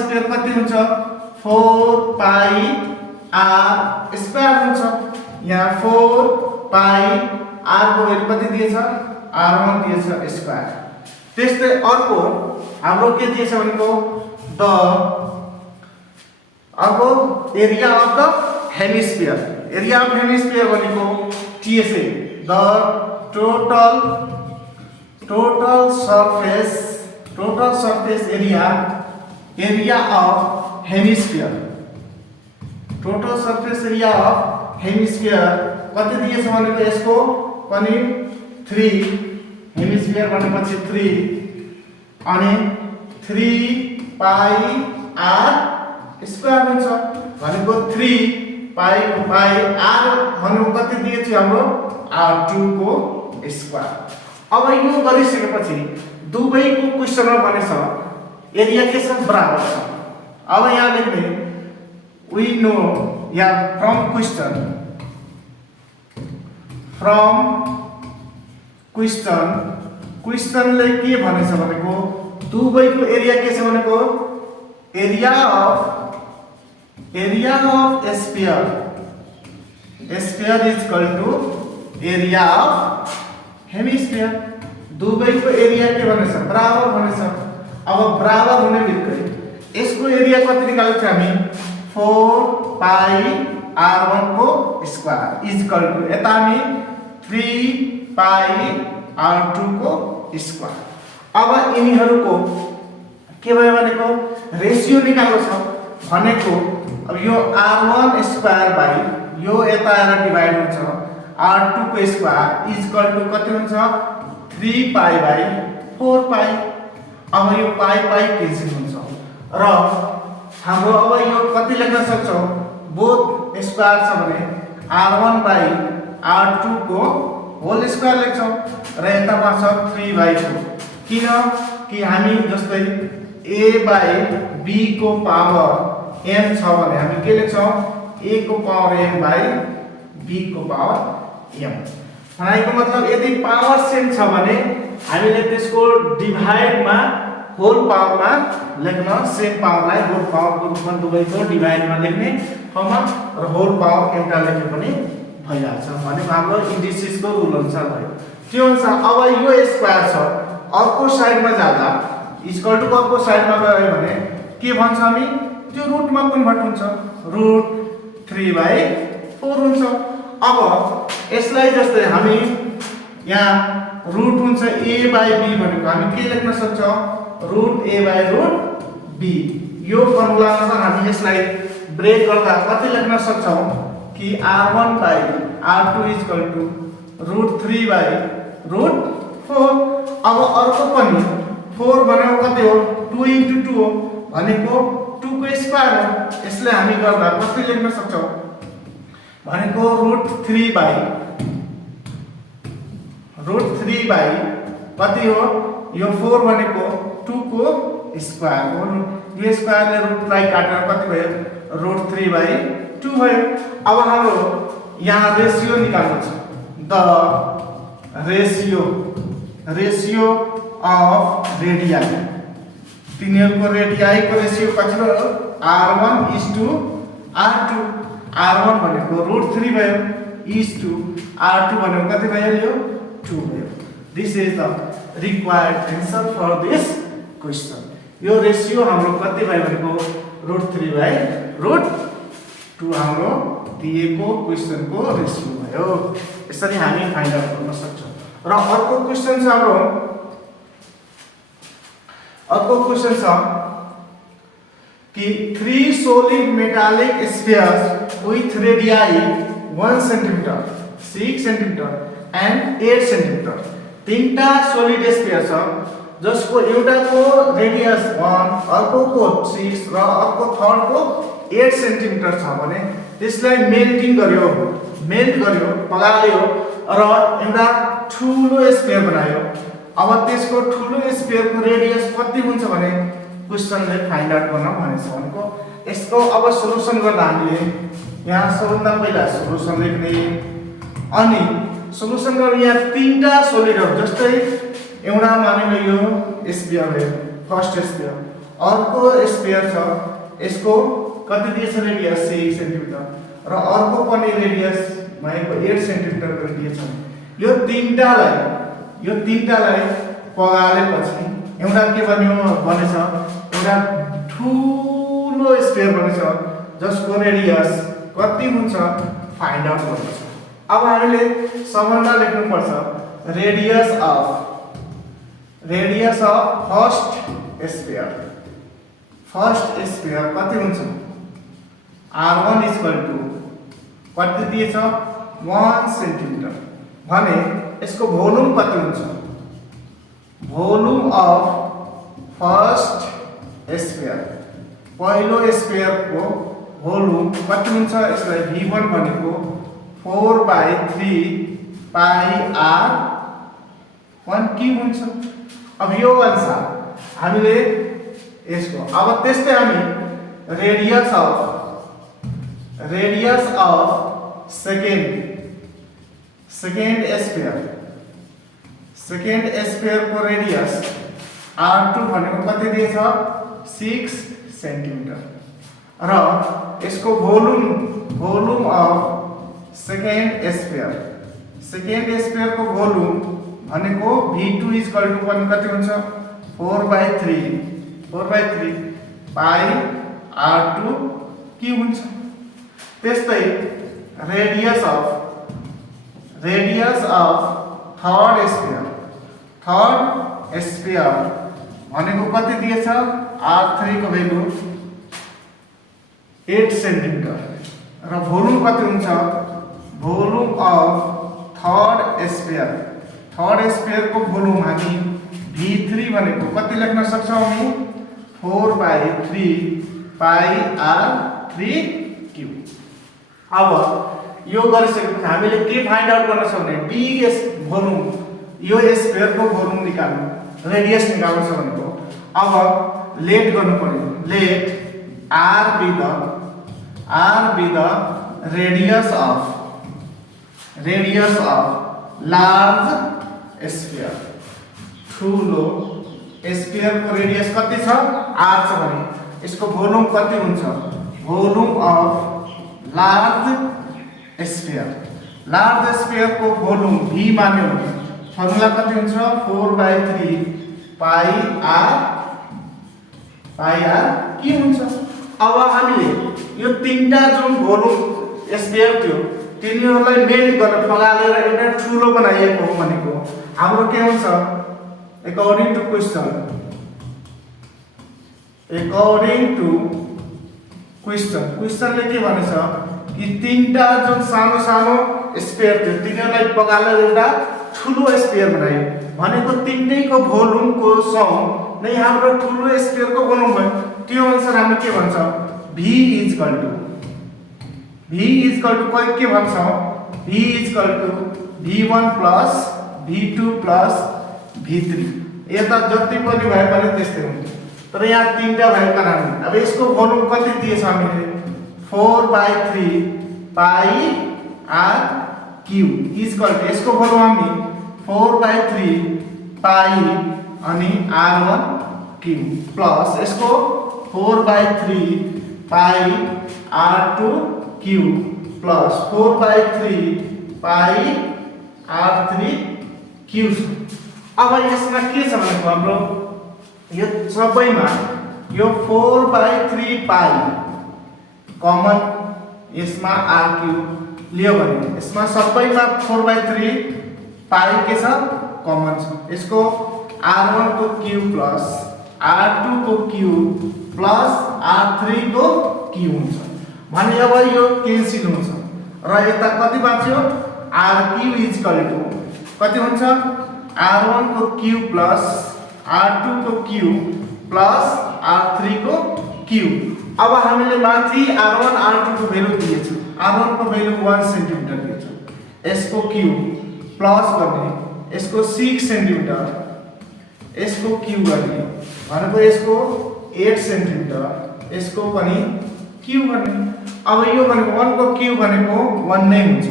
sphere कति हुन्छ 4 पाई r स्क्वायर हुन्छ। यहाँ 4 पाई r को भ्यालु कति दिएछ r1 दिएछ स्क्वायर। त्यस्तै अर्को हाम्रो के दिएछ भनेको द अब एरिया अफ द हेमिस्फियर भनेको TSA the total surface area of hemisphere कति दिएछ भनेको यसको पनि 3 हेमिस्फियर भनेपछि 3 अनि 3 पाई r स्क्वायर हुन्छ भनेको 3 पाई r भनेको कति दिएछ हाम्रो r2 को स्क्वायर। अब यो गरिसकेपछि दुवैको क्वेशनमा भनेछ एरिया के छ बराबर छ। अब यहाँ लेख्ने वी नो या फ्रम क्वेशनले के भनेछ भनेको दुवैको एरिया के छ भनेको area of sphere is equal to area of hemisphere. दुवैको एरिया के भनेछ बराबर भनेछ। अब बराबर हुने बित्तिकै यसको एरिया कति निकाल्छ हामी 4 पाई r1 को स्क्वायर इज इक्वल टु यता हामी 3 पाई r2 को स्क्वायर। अब यिनीहरुको के भयो भनेको रेशियो निकाल्नु छ भनेको अब यो r1 स्क्वायर बाइ यो यता आएर डिवाइड हुन्छ r2 को स्क्वायर इज इक्वल टु कति हुन्छ 3 पाई बाइ 4 पाई। अब यो पाई क्यान्सल हुन्छ र हाम्रो अब यो कति लेख्न सक्छौ बोथ स्क्वायर छ भने r1 बाइ r2 को होल स्क्वायर लेख्छौ र यतामा छ 3 बाइ 4 किन कि हामी जस्तै a बाइ b को पावर m छ भने हामी के लेख्छौ a को पावर m बाइ b को पावर m। भनाइको मतलब यदि पावर सेम छ भने हामीले त्यसको डिभाइडमा होल पावरमा लेख्न सेम पावरलाई होल पावरको रूपमा दुवैको डिभाइडमा लेख्ने ठाउँमा र होल पावर एउटा लेखे पनि भइहाल्छ भनेको हाम्रो इन्डिसिसको रुल अनुसार भयो। त्यो अनुसार अब यो स्क्वायर छ अर्को साइडमा जाँदा इक्वल टु अर्को साइडमा गयो भने के भन्छ हामी त्यो रुटमा कन्भर्ट हुन्छ रुट 3/4 हुन्छ। अब यसलाई जस्तै हामी यहाँ रुट हुन्छ a बाइ b भनेको हामी के लेख्न सक्छौं root a by root b. यो फर्मुला अनुसार हामी यसलाई ब्रेक गर्दा कति लेख्न सक्छौं कि r1 by r2 equal to root 3 by root 4। अब अर्को पनि 4 भनेको कति हो 2 into 2 हो भनेको 2 को स्क्वायर हो। यसले हामी गर्दा कति लेख्न सक्छौं भनेको रुट 3 बाई कति हो यो 4 भनेको 2 को स्क्वायर हो। यो स्क्वायरले रुटलाई काटेर कति भयो रुट 3 बाई 2 भयो। अब हाम्रो यहाँ रेशियो निकाल्नु छ। द रेशियो अफ रेडियाई, तिनीहरुको रेडियाईको रेशियो कति हो r1:r2। r1 भनेको रुट 3 भयो इज टु r2 भनेको कति भयो यो 2 भयो। This is the required answer for this question. यो रेशियो हाम्रो कति भयो भनेको रुट 3 बाई रुट 2 हाम्रो दिएको क्वेशनको रेशियो भयो। यसरी हामी फाइन्ड आउट गर्न सक्छौं। र अर्को क्वेशन छ हाम्रो, अर्को क्वेशन छ कि 3 solid metallic spheres with radii 1 cm, 6 cm and 8 cm। तीनटा सोलिड स्फियर छ जसको एउटाको रेडियस 1, अर्कोको 6 र अर्को थर्डको 8 सेन्टिमिटर छ भने त्यसलाई मेल्ट गर्यो पगाल्यो र एउटा ठूलो स्फियर बनायो। अब त्यसको ठूलो स्फियरको रेडियस कति हुन्छ भने क्वेशनले फाइन्ड आउट गर्न भनेछ भनेको यसको अब सोलुसन गर्दा हामीले यहाँ सबभन्दा पहिला सोलुसन लेख्ने अनि सोलुसन गर्दा यहाँ तीनटा सोलिडहरु जस्तै एउटा मानिलो यो स्फियर हो फर्स्ट स्फियर, अर्को स्फियर छ यसको कति दिएछ रेडियस 6 सेन्टिमिटर र अर्को पनि रेडियस भएको 8 सेन्टिमिटर रेडियस छ। यो तीनटालाई पगालेपछि एउटा के बनेछ एउटा ठूलो स्फियर बनेछ जसको रेडियस कति हुन्छ फाइन्ड आउट गर्नु छ। अब हामीले सबभन्दा लेख्नु पर्छ रेडियस अफ फर्स्ट स्फियर कति हुन्छ r1 इक्वल टु कति दिएछ 1 सेन्टिमिटर भने यसको भोल्युम कति हुन्छ भोल्युम अफ फर्स्ट स्फियर पहिलो स्फियरको भोल्युम कति हुन्छ यसलाई v1 भनेको 4/3 पाई r1 क्यूब हुन्छ। अब यो अनुसार हामीले यसको अब त्यस्तै हामी रेडियस अफ सेकेन्ड स्फियर को रेडियस r2 भनेको कति दिएछ 6 सेन्टिमिटर र यसको भोल्युम अफ सेकेन्ड स्फियर को भोल्युम भनेको v2 इक्वल टु पनि कति हुन्छ 4/3 पाई r2 क्यूब हुन्छ। त्यस्तै रेडियस अफ थर्ड स्फियर भनेको कति दिएछ r3 को भ्यालु 8 सेन्टिमिटर र भोल्युम कति हुन्छ भोल्युम अफ थर्ड स्फियर को भोल्युम हामी v3 भनेको कति लेख्न सक्छौं हामी 4/3 पाई r3 क्यूब। अब यो गरिसकेपछि हामीले के फाइन्ड आउट गर्न सक्छौं भने बिग भोल्युम यो स्फियर को भोल्युम निकाल्नु रेडियस निकाल्नु छ भनेको अब लेट गर्नु पर्यो। Let r be the radius of large sphere। ठूलो स्फियर को रेडियस कति छ r छ भने यसको भोल्युम कति हुन्छ भोल्युम अफ लार्ज स्फियर को भोल्युम v मान्यो भने फर्मुला कति हुन्छ 4/3 पाई r के हुन्छ। अब हामीले यो तीनटा जुन भोल्युम स्फियर थियो तिनीहरुलाई मेल्ट गरेर पगालेर एउटा ठूलो बनाइएको हो भनेको हाम्रो के हुन्छ according to question according to क्वेशनले के भनेछ कि तीनटा जुन सानो सानो स्फियर थियो तिनीहरूलाई पगालेर एउटा ठुलो स्फियर बनायो भनेको तीनटैको भोल्युमको सम नै हाम्रो ठुलो स्फियरको भोल्युम भयो। त्यो अनुसार हामीले के भन्छ v इक्वल टु के भन्छ v equal to v1 plus v2 plus v3 यता जति पनि भए पनि त्यस्तै हुन्छ तर यहाँ तीनटा भएको कारणले अब यसको भोल्युम कति दिएछ हामीले 4/3 pi r cube equal to यसको भोल्युम हामी 4/3 पाई अनि r1 क्यूब प्लस यसको 4/3 पाई r2 क्यूब प्लस 4/3 पाई r3 क्यूब। अब यसमा के छ भनेको हाम्रो यो सबैमा यो 4/3 पाई कमन यसमा r क्यूब लियो भने यसमा सबैमा 4/3 पाई के छ कमन छ यसको r1 को क्यूब प्लस r2 को क्यूब प्लस r3 को क्यूब हुन्छ भने अब यो क्यान्सल हुन्छ र यता कति बाँच्यो r क्यूब इक्वल टु कति हुन्छ r1 को क्यूब प्लस r2 को क्यूब प्लस r3 को क्यूब। अब हामीले माथि r1 r2 को भ्यालु दिएछ r1 को भ्यालु 1 सेन्टिमिटर दिएछ यसको क्यूब प्लस गर्ने यसको 6 सेन्टिमिटर यसको क्यूब गर्ने भनेको यसको 8 सेन्टिमिटर यसको पनि क्यूब गर्ने। अब यो भनेको 1 को क्यूब भनेको 1 नै हुन्छ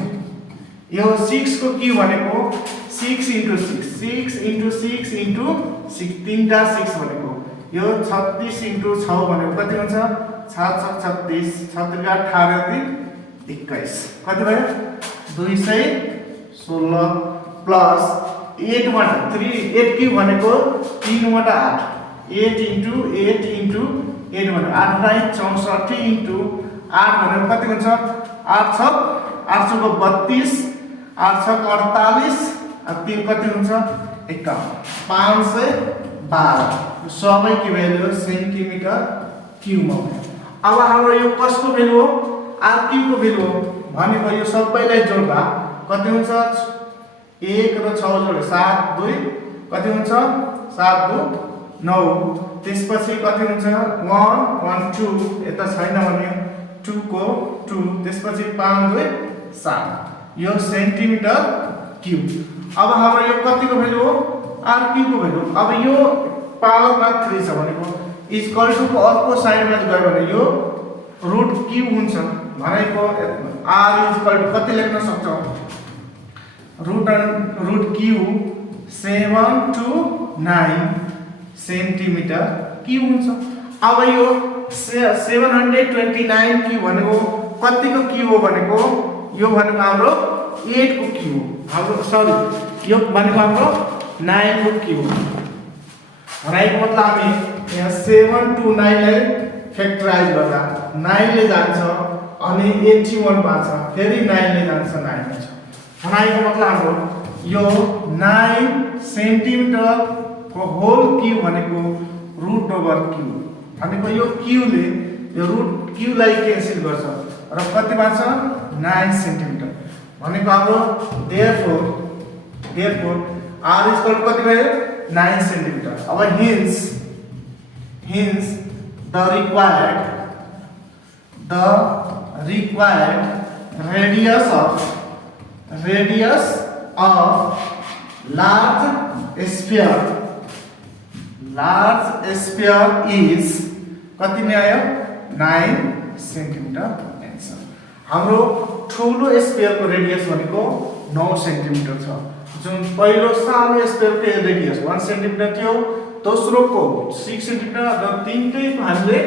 यो 6 को क्यूब भनेको 6 into 6 तीनटा 6 भनेको यो 36 into 6 भनेको कति हुन्छ 7 6 36 36 18 21 कति भयो 216 प्लस 8 बाट 8 क्यूब भनेको 3 बाट 8 8 into 8 into 8 भनेको 8 64 into 8 भनेको कति हुन्छ 8 6 को 32 8 6 48 अब 3 कति हुन्छ 51 512 सबै के भ्यालु सेन्टिमिटर क्यूबमा भयो। अब हाम्रो यो कसको भ्यालु हो r क्यूब को भ्यालु हो भनेको यो सबैलाई जोड्दा कति हुन्छ 1 र 6 जोडे 7 2 कति हुन्छ 7 2 9 त्यसपछि कति हुन्छ 1 1 2 यता छैन भने 2 को 2 त्यसपछि 5 2 7 यो सेन्टिमिटर क्यूब। अब हाम्रो यो कतिको भ्यालु हो r क्यूब को भ्यालु। अब यो पावरमा 3 छ भनेको इक्वल टु को अर्को साइडमा गयो भने यो रुट क्यूब हुन्छ भनेको r इक्वल टु कति लेख्न सक्छौ root cube 7 to 9 centimetre cube हुन्छ। अब यो 729 क्यूब भनेको कतिको क्यूब हो भनेको यो भनेको हाम्रो 8 को क्यूब हाम्रो सरी यो भनेको हाम्रो 9 को क्यूब भनेको मतलब हामी यहाँ 7 to 9 लाई फ्याक्टराइज गर्दा 9 ले जान्छ अनि 81 बाँच्छ फेरि 9 ले जान्छ 9 हुन्छ भनेको मतलब हाम्रो यो 9 सेन्टिमिटर को होल क्यूब भनेको रुट ओभर क्यूब भनेको यो क्यूले यो रुट क्यूलाई क्यान्सल गर्छ र कति बाँच्छ 9 सेन्टिमिटर भनेको हाम्रो देयरफोर r इक्वल कति भयो 9 सेन्टिमिटर। अब hence the required radius of large sphere is कति नै आयो 9 सेन्टिमिटर आन्सर। हाम्रो ठुलो स्फियरको रेडियस भनेको 9 सेन्टिमिटर छ जुन पहिलो सानो स्फियरको रेडियस 1 सेन्टिमिटर थियो दोस्रोको 6 सेन्टिमिटर र तीनटैको हामीले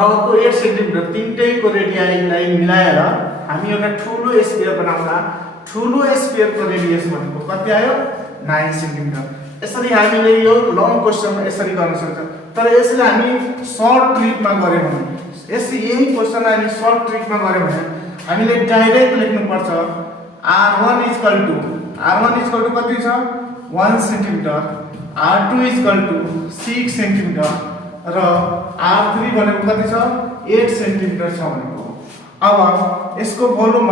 रको 8 सेन्टिमिटर तीनटैको रेडियसलाई मिलाएर हामी एउटा ठुलो स्फियर बनाउँदा ठुलो स्फियरको रेडियस भनेको कति आयो 9 सेन्टिमिटर। यसरी हामीले यो लङ क्वेशन यसरी गर्न सक्छौं तर यसले हामी सर्ट ट्रिकमा गर्यौं भने यही क्वेशन हामी सर्ट ट्रिकमा गर्यौं भने हामीले डाइरेक्ट लेख्नु पर्छ r1 इक्वल टु कति छ 1 centimetre r2 equal to 6 centimetre र R3 भनेको कति छ 8 सेन्टिमिटर छ भनेको। अब यसको भोल्युम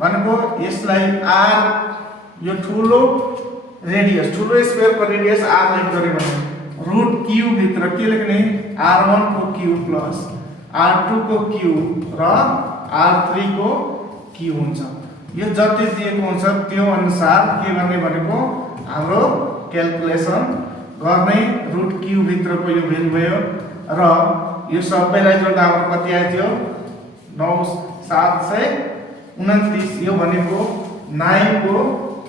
भनेको यसलाई r यो ठुलो रेडियस ठुलो स्फियरको रेडियस r लाई गरे भने रुट क्यू भित्र के लेख्ने r1 को क्यू प्लस r2 को क्यू र r3 को क्यू हुन्छ। यो जति दिएको हुन्छ त्यो अनुसार के गर्ने भनेको हाम्रो क्याल्कुलेसन गर्ने रुट क्यू भित्रको यो भेल्यु भयो र यो सबैलाई जोड्दा हाम्रो कति आयो थियो 9729 यो भनेको 9 को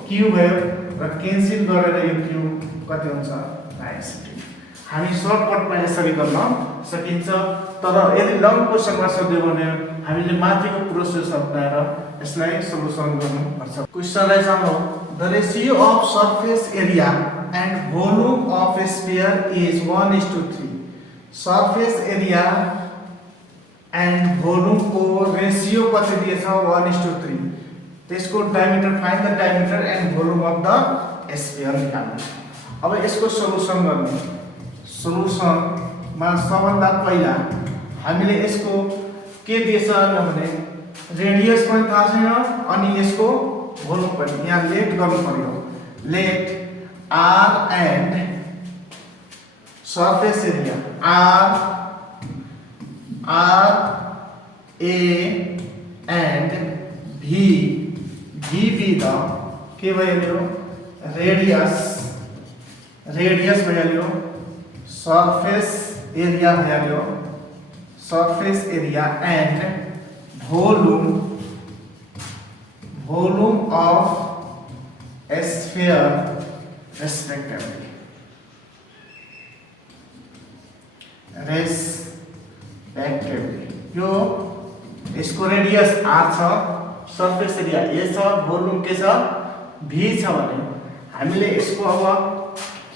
क्यू भयो र क्यान्सल गरेर यो क्यू कति हुन्छ 9 हामी सर्टकटमा यसरी गर्न सकिन्छ। तर यदि लङ क्वेशनमा सोध्यो भने हामीले माथिको प्रोसेस अपनाएर यसलाई सल्युसन गर्नुपर्छ। क्वेशनलाई जानु the ratio of surface area and volume of a sphere is 1:3। Surface area and volume को रेशियो कति दिएछ 1:3। त्यसको diameter find the diameter and volume of the sphere निकाल्नु। अब यसको सल्युसन गर्ने सल्युसनमा सबभन्दा पहिला हामीले यसको के दिएछ भने रेडियस पनि थाहा छैन अनि यसको भोल्युम पनि यहाँ लेट गर्नु पर्यो। Let r and surface area r a and v be the के भइहाल्यो रेडियस भइहाल्यो सरफेस एरिया भइहाल्यो surface area and volume of a sphere respectively यो यसको रेडियस r छ सरफेस एरिया a छ भोल्युम के छ v छ भने हामीले यसको अब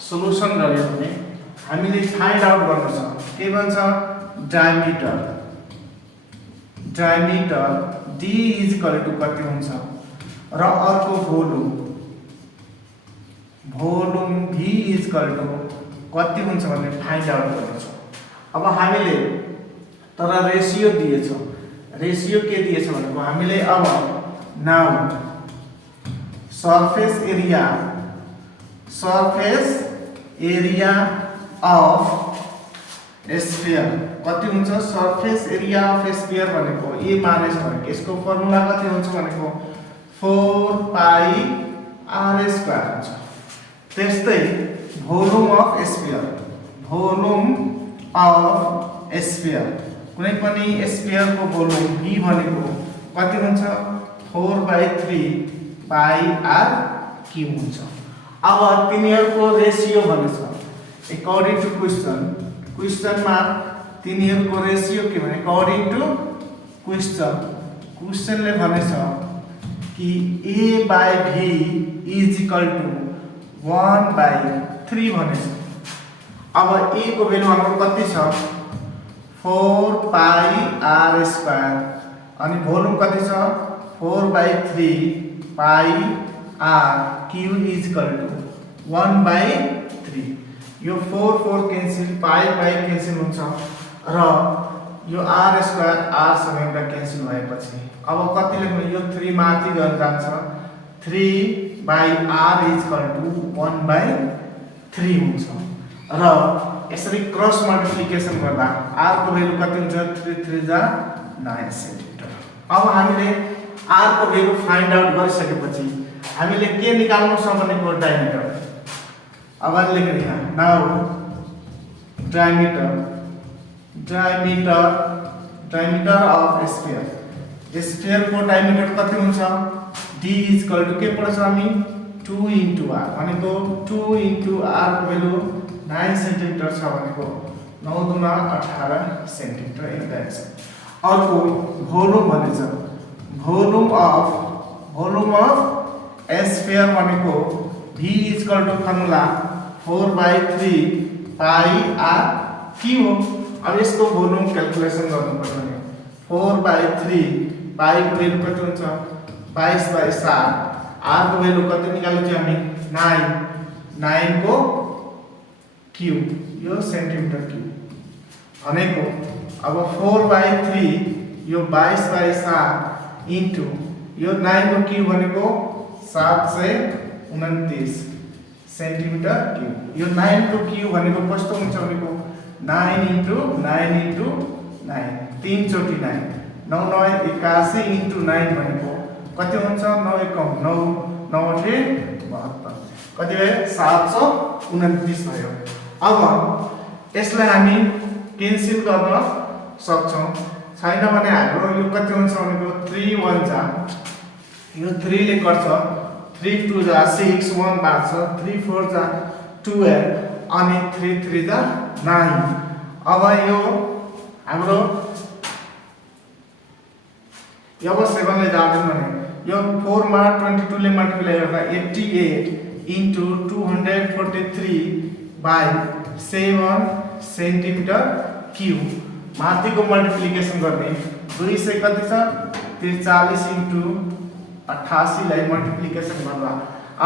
सल्युसन गर्यो भने हामीले फाइन्ड आउट गर्न छ के भन्छ diameter d is equal to कति हुन्छ र अर्को volume v is equal to कति हुन्छ भन्ने फाइन्ड आउट गर्न छ। अब हामीले तर रेशियो दिएछ रेशियो के दिएछ भनेको हामीले अब now surface area of sphere कति हुन्छ सरफेस एरिया अफ स्फियर भनेको ए माइनस भनेको यसको फर्मुला कति हुन्छ भनेको 4 पाई r स्क्वायर हुन्छ। त्यस्तै भोल्युम अफ स्फियर कुनै पनि स्फियरको भोल्युम v भनेको कति हुन्छ 4/3 पाई r क्यू हुन्छ। अब तिनीहरुको रेशियो भनेछ अकॉर्डिंग टु क्वेशनमा तिनीहरुको रेशियो के भने अकॉर्डिंग टु क्वेशनले भनेछ कि a by v is equal to 1/3 भनेछ। अब a को भ्यालु हाम्रो कति छ 4 पाई r स्क्वायर अनि भोल्युम कति छ 4/3 pi r cube is equal to 1/3। यो 4 क्यान्सल पाई क्यान्सल हुन्छ र यो r स्क्वायर r सँग एउटा क्यान्सल भएपछि अब कति लेख्नु यो 3 माथि गएर जान्छ 3/r इज इक्वल टु 1/3 हुन्छ र यसरी क्रस मल्टिप्लिकेसन गर्दा r को भ्यालु कति हुन्छ 3 3 जा 9 सेन्टिमिटर। अब हामीले r को भ्यालु फाइन्ड आउट गरिसकेपछि हामीले के निकाल्नु छ भनेको डायमिटर। अब लेख्ने यहाँ नाउ डायमिटर अफ स्फियर को डायमिटर कति हुन्छ d इज इक्वल टु के पढ्छ हामी 2 * r भनेको 2 * r को भ्यालु 9 सेन्टिमिटर छ भनेको 9 दुना 18 सेन्टिमिटर एक्ज्याक्ट। अर्को भोल्युम भनेछ भोल्युम अफ स्फियर भनेको v is equal to formula 4/3 pi r cube हो। अब यसको भोल्युम क्याल्कुलेसन गर्नुपर्छ भने 4/3 पाई को भ्यालु कति हुन्छ 22/7 r को भ्यालु कति निकाल्नु थियो हामी 9 को क्यू यो सेन्टिमिटर क्यू भनेको अब 4/3 यो 22/7 इन्टु यो 9 को क्युब भनेको 729 सेन्टिमिटर क्युब। यो 9 को क्युब भनेको कस्तो हुन्छ भनेको 9 इन्टु 9 इन्टु 9 3 चोटि 9 9 9 81 इन्टु 9 भनेको कति हुन्छ 9 एकम 9 9 8 72 कति भयो 729 भयो। अब यसलाई हामी क्यान्सल गर्न सक्छौं छैन भने हाम्रो यो कति हुन्छ भनेको 3 1 जा यो 3 ले गर्छ 3 2 जा 6 1 बाँच्छ 3 4 जा 12 अनि 3 3 जा 9। अब यो हाम्रो यो 7 ले जाँदैन भने यो 4 मा 22 ले मल्टिप्लाई गर्दा 88 इन्टु 243/7 सेन्टिमिटर क्युब। माथिको मल्टिप्लिकेसन गर्ने 2 से कति छ 43 इन्टु 88 लाई मल्टिप्लिकेसन गर्दा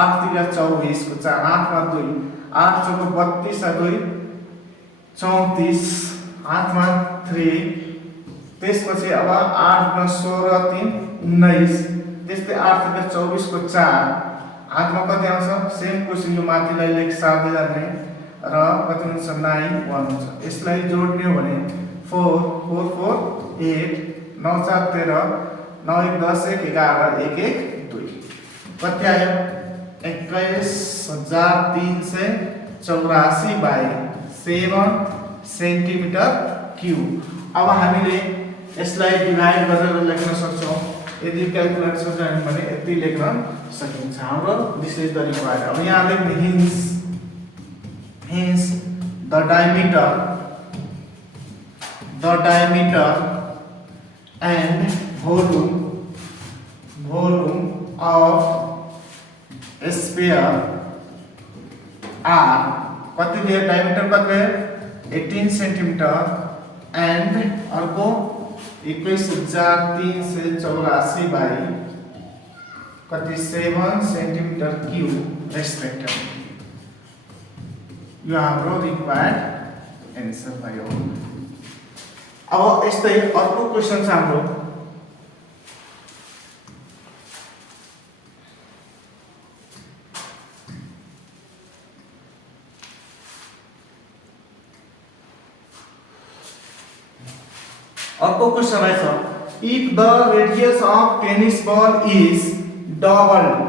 8 3 24 को 4 8 मा 2 8 चौको 32 2 34 8 मा 3 त्यसपछि अब 8 मा 16 3 19 त्यस्तै 8 3 24 को 4 8 मा कति आउँछ सेम क्वेशन यो माथिलाई लेख सार्दै जाने र कति हुन्छ 9 1 हुन्छ। यसलाई जोड्ने हो भने 4 4 4 8 9 4 13 9 1 10 1 11 1 1 2 कति आयो 21384/7 सेन्टिमिटर क्युब। अब हामीले यसलाई डिभाइड गरेर लेख्न सक्छौं यदि क्याल्कुलेट गर्छौं भने यति लेख्न सकिन्छ। हाम्रो दिस इज द रिक्वायर्ड। अब यहाँ लेख्ने hence the diameter and volume of a sphere are कति भयो डायमीटर कति भयो 18 सेन्टिमिटर एन्ड अर्को 21384 बाइ कति 7 सेन्टिमिटर क्युब रेस्पेक्टिभली। यो हाम्रो रिक्वायर्ड एन्सर भयो। अब यस्तै अर्को क्वेशन छ हाम्रो अर्को क्वेशन रहेछ if the radius of tennis ball is doubled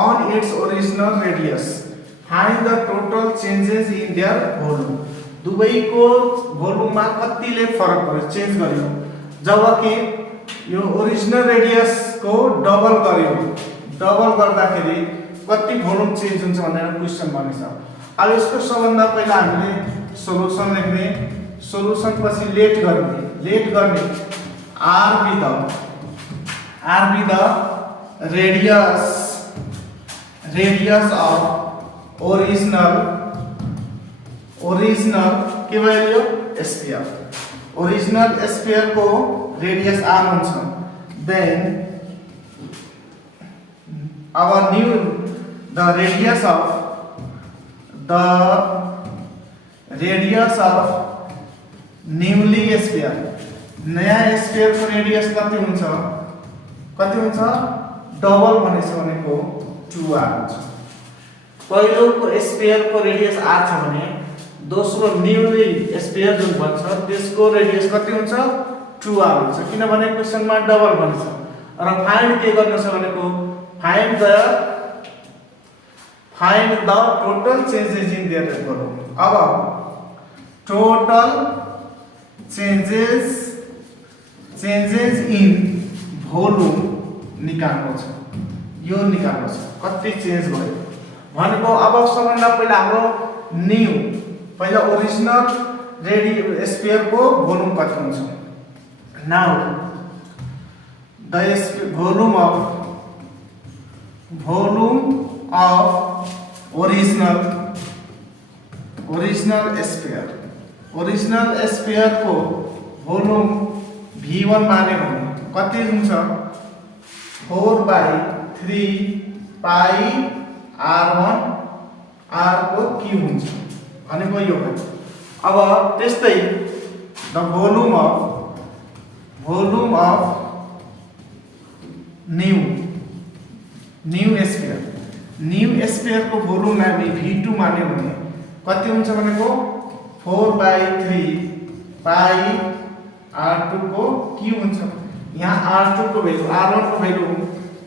on its original radius find the total changes in their volume। दुवैको भोल्युममा कतिले फरक पर्यो चेन्ज गर्यो जबकि यो ओरिजिनल रेडियस को डबल गर्यो डबल गर्दाखेरि कति भोल्युम चेन्ज हुन्छ भनेर क्वेशन बनेछ। अब यसको सबभन्दा पहिला हामीले सोलुसन लेख्ने सोलुसन पछि लेट गर्ने r be the radius of original के भयो स्फीयर ओरिजिनल स्फीयर को रेडियस r हुन्छ then our new the radius of newly sphere नयाँ स्फीयर को रेडियस कति हुन्छ डबल भनेछ भनेको 2r हुन्छ। पहिलो को स्फीयर को रेडियस r छ भने दोस्रो न्यूली स्फीयर जुन भन्छ त्यसको रेडियस कति हुन्छ 2r हुन्छ किनभने क्वेशनमा डबल भन्छ र फाइन्ड के गर्न छ भनेको find the total changes in their volume. अब टोटल चेन्जेस इन भोल्युम निकाल्नु छ यो निकाल्नु छ कति चेन्ज भयो भनेको। अब सबैभन्दा पहिला हाम्रो न्यू पहिला ओरिजिनल स्फीयर को भोल्युम कति हुन्छ now the volume of original sphere को भोल्युम v1 माने भने कति हुन्छ 4/3 पाई r1 r को क्युब हुन्छ भनेको यो भयो। अब त्यस्तै the volume of new sphere को भोल्युमलाई हामी V2 मान्यो भने कति हुन्छ भनेको 4/3 पाई R2 को क्यू हुन्छ। यहाँ R2 को भ्यालु R1 को भ्यालु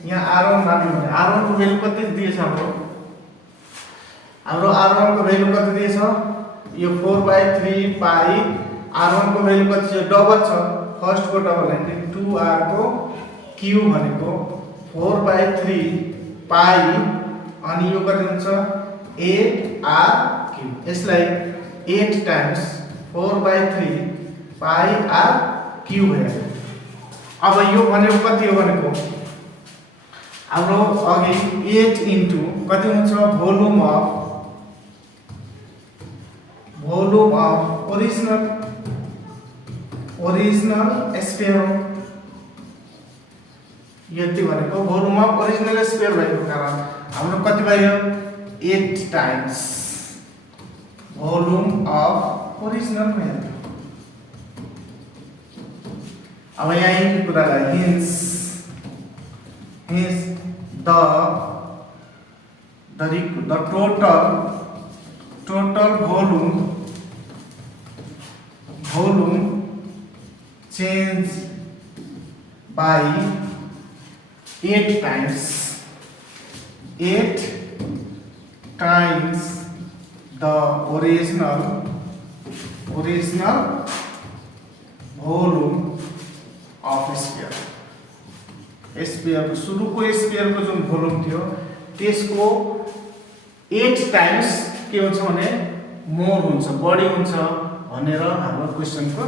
यहाँ R1 मान्यो भने R1 को भ्यालु कति दिएछ हाम्रो R1 को भ्यालु कति दिएछ यो 4/3 पाई R1 को भ्यालु कति छ डबल छ फर्स्ट को डबल हैन 2R को क्यू भनेको 4/3 पाई अनि यो कति हुन्छ 8R क्यू। यसलाई 8 टाइम्स 4/3 पाई R क्यू भयो। अब यो भनेको कति हो भनेको हाम्रो अघि 8 इन्टु कति हुन्छ भोल्युम अफ ओरिजिनल स्फियर यति भनेको भोल्युम अफ ओरिजिनल स्फियर भएको कारण हाम्रो कति भयो 8 टाइम्स भोल्युम अफ ओरिजिनल भयो। अब यहाँ यही कुरालाई hence the total volume change by 8 times the original volume of sphere को सुरुको स्फियर को जुन भोल्युम थियो त्यसको 8 टाइम्स के हुन्छ भने मोर हुन्छ बढी हुन्छ भनेर हाम्रो क्वेशनको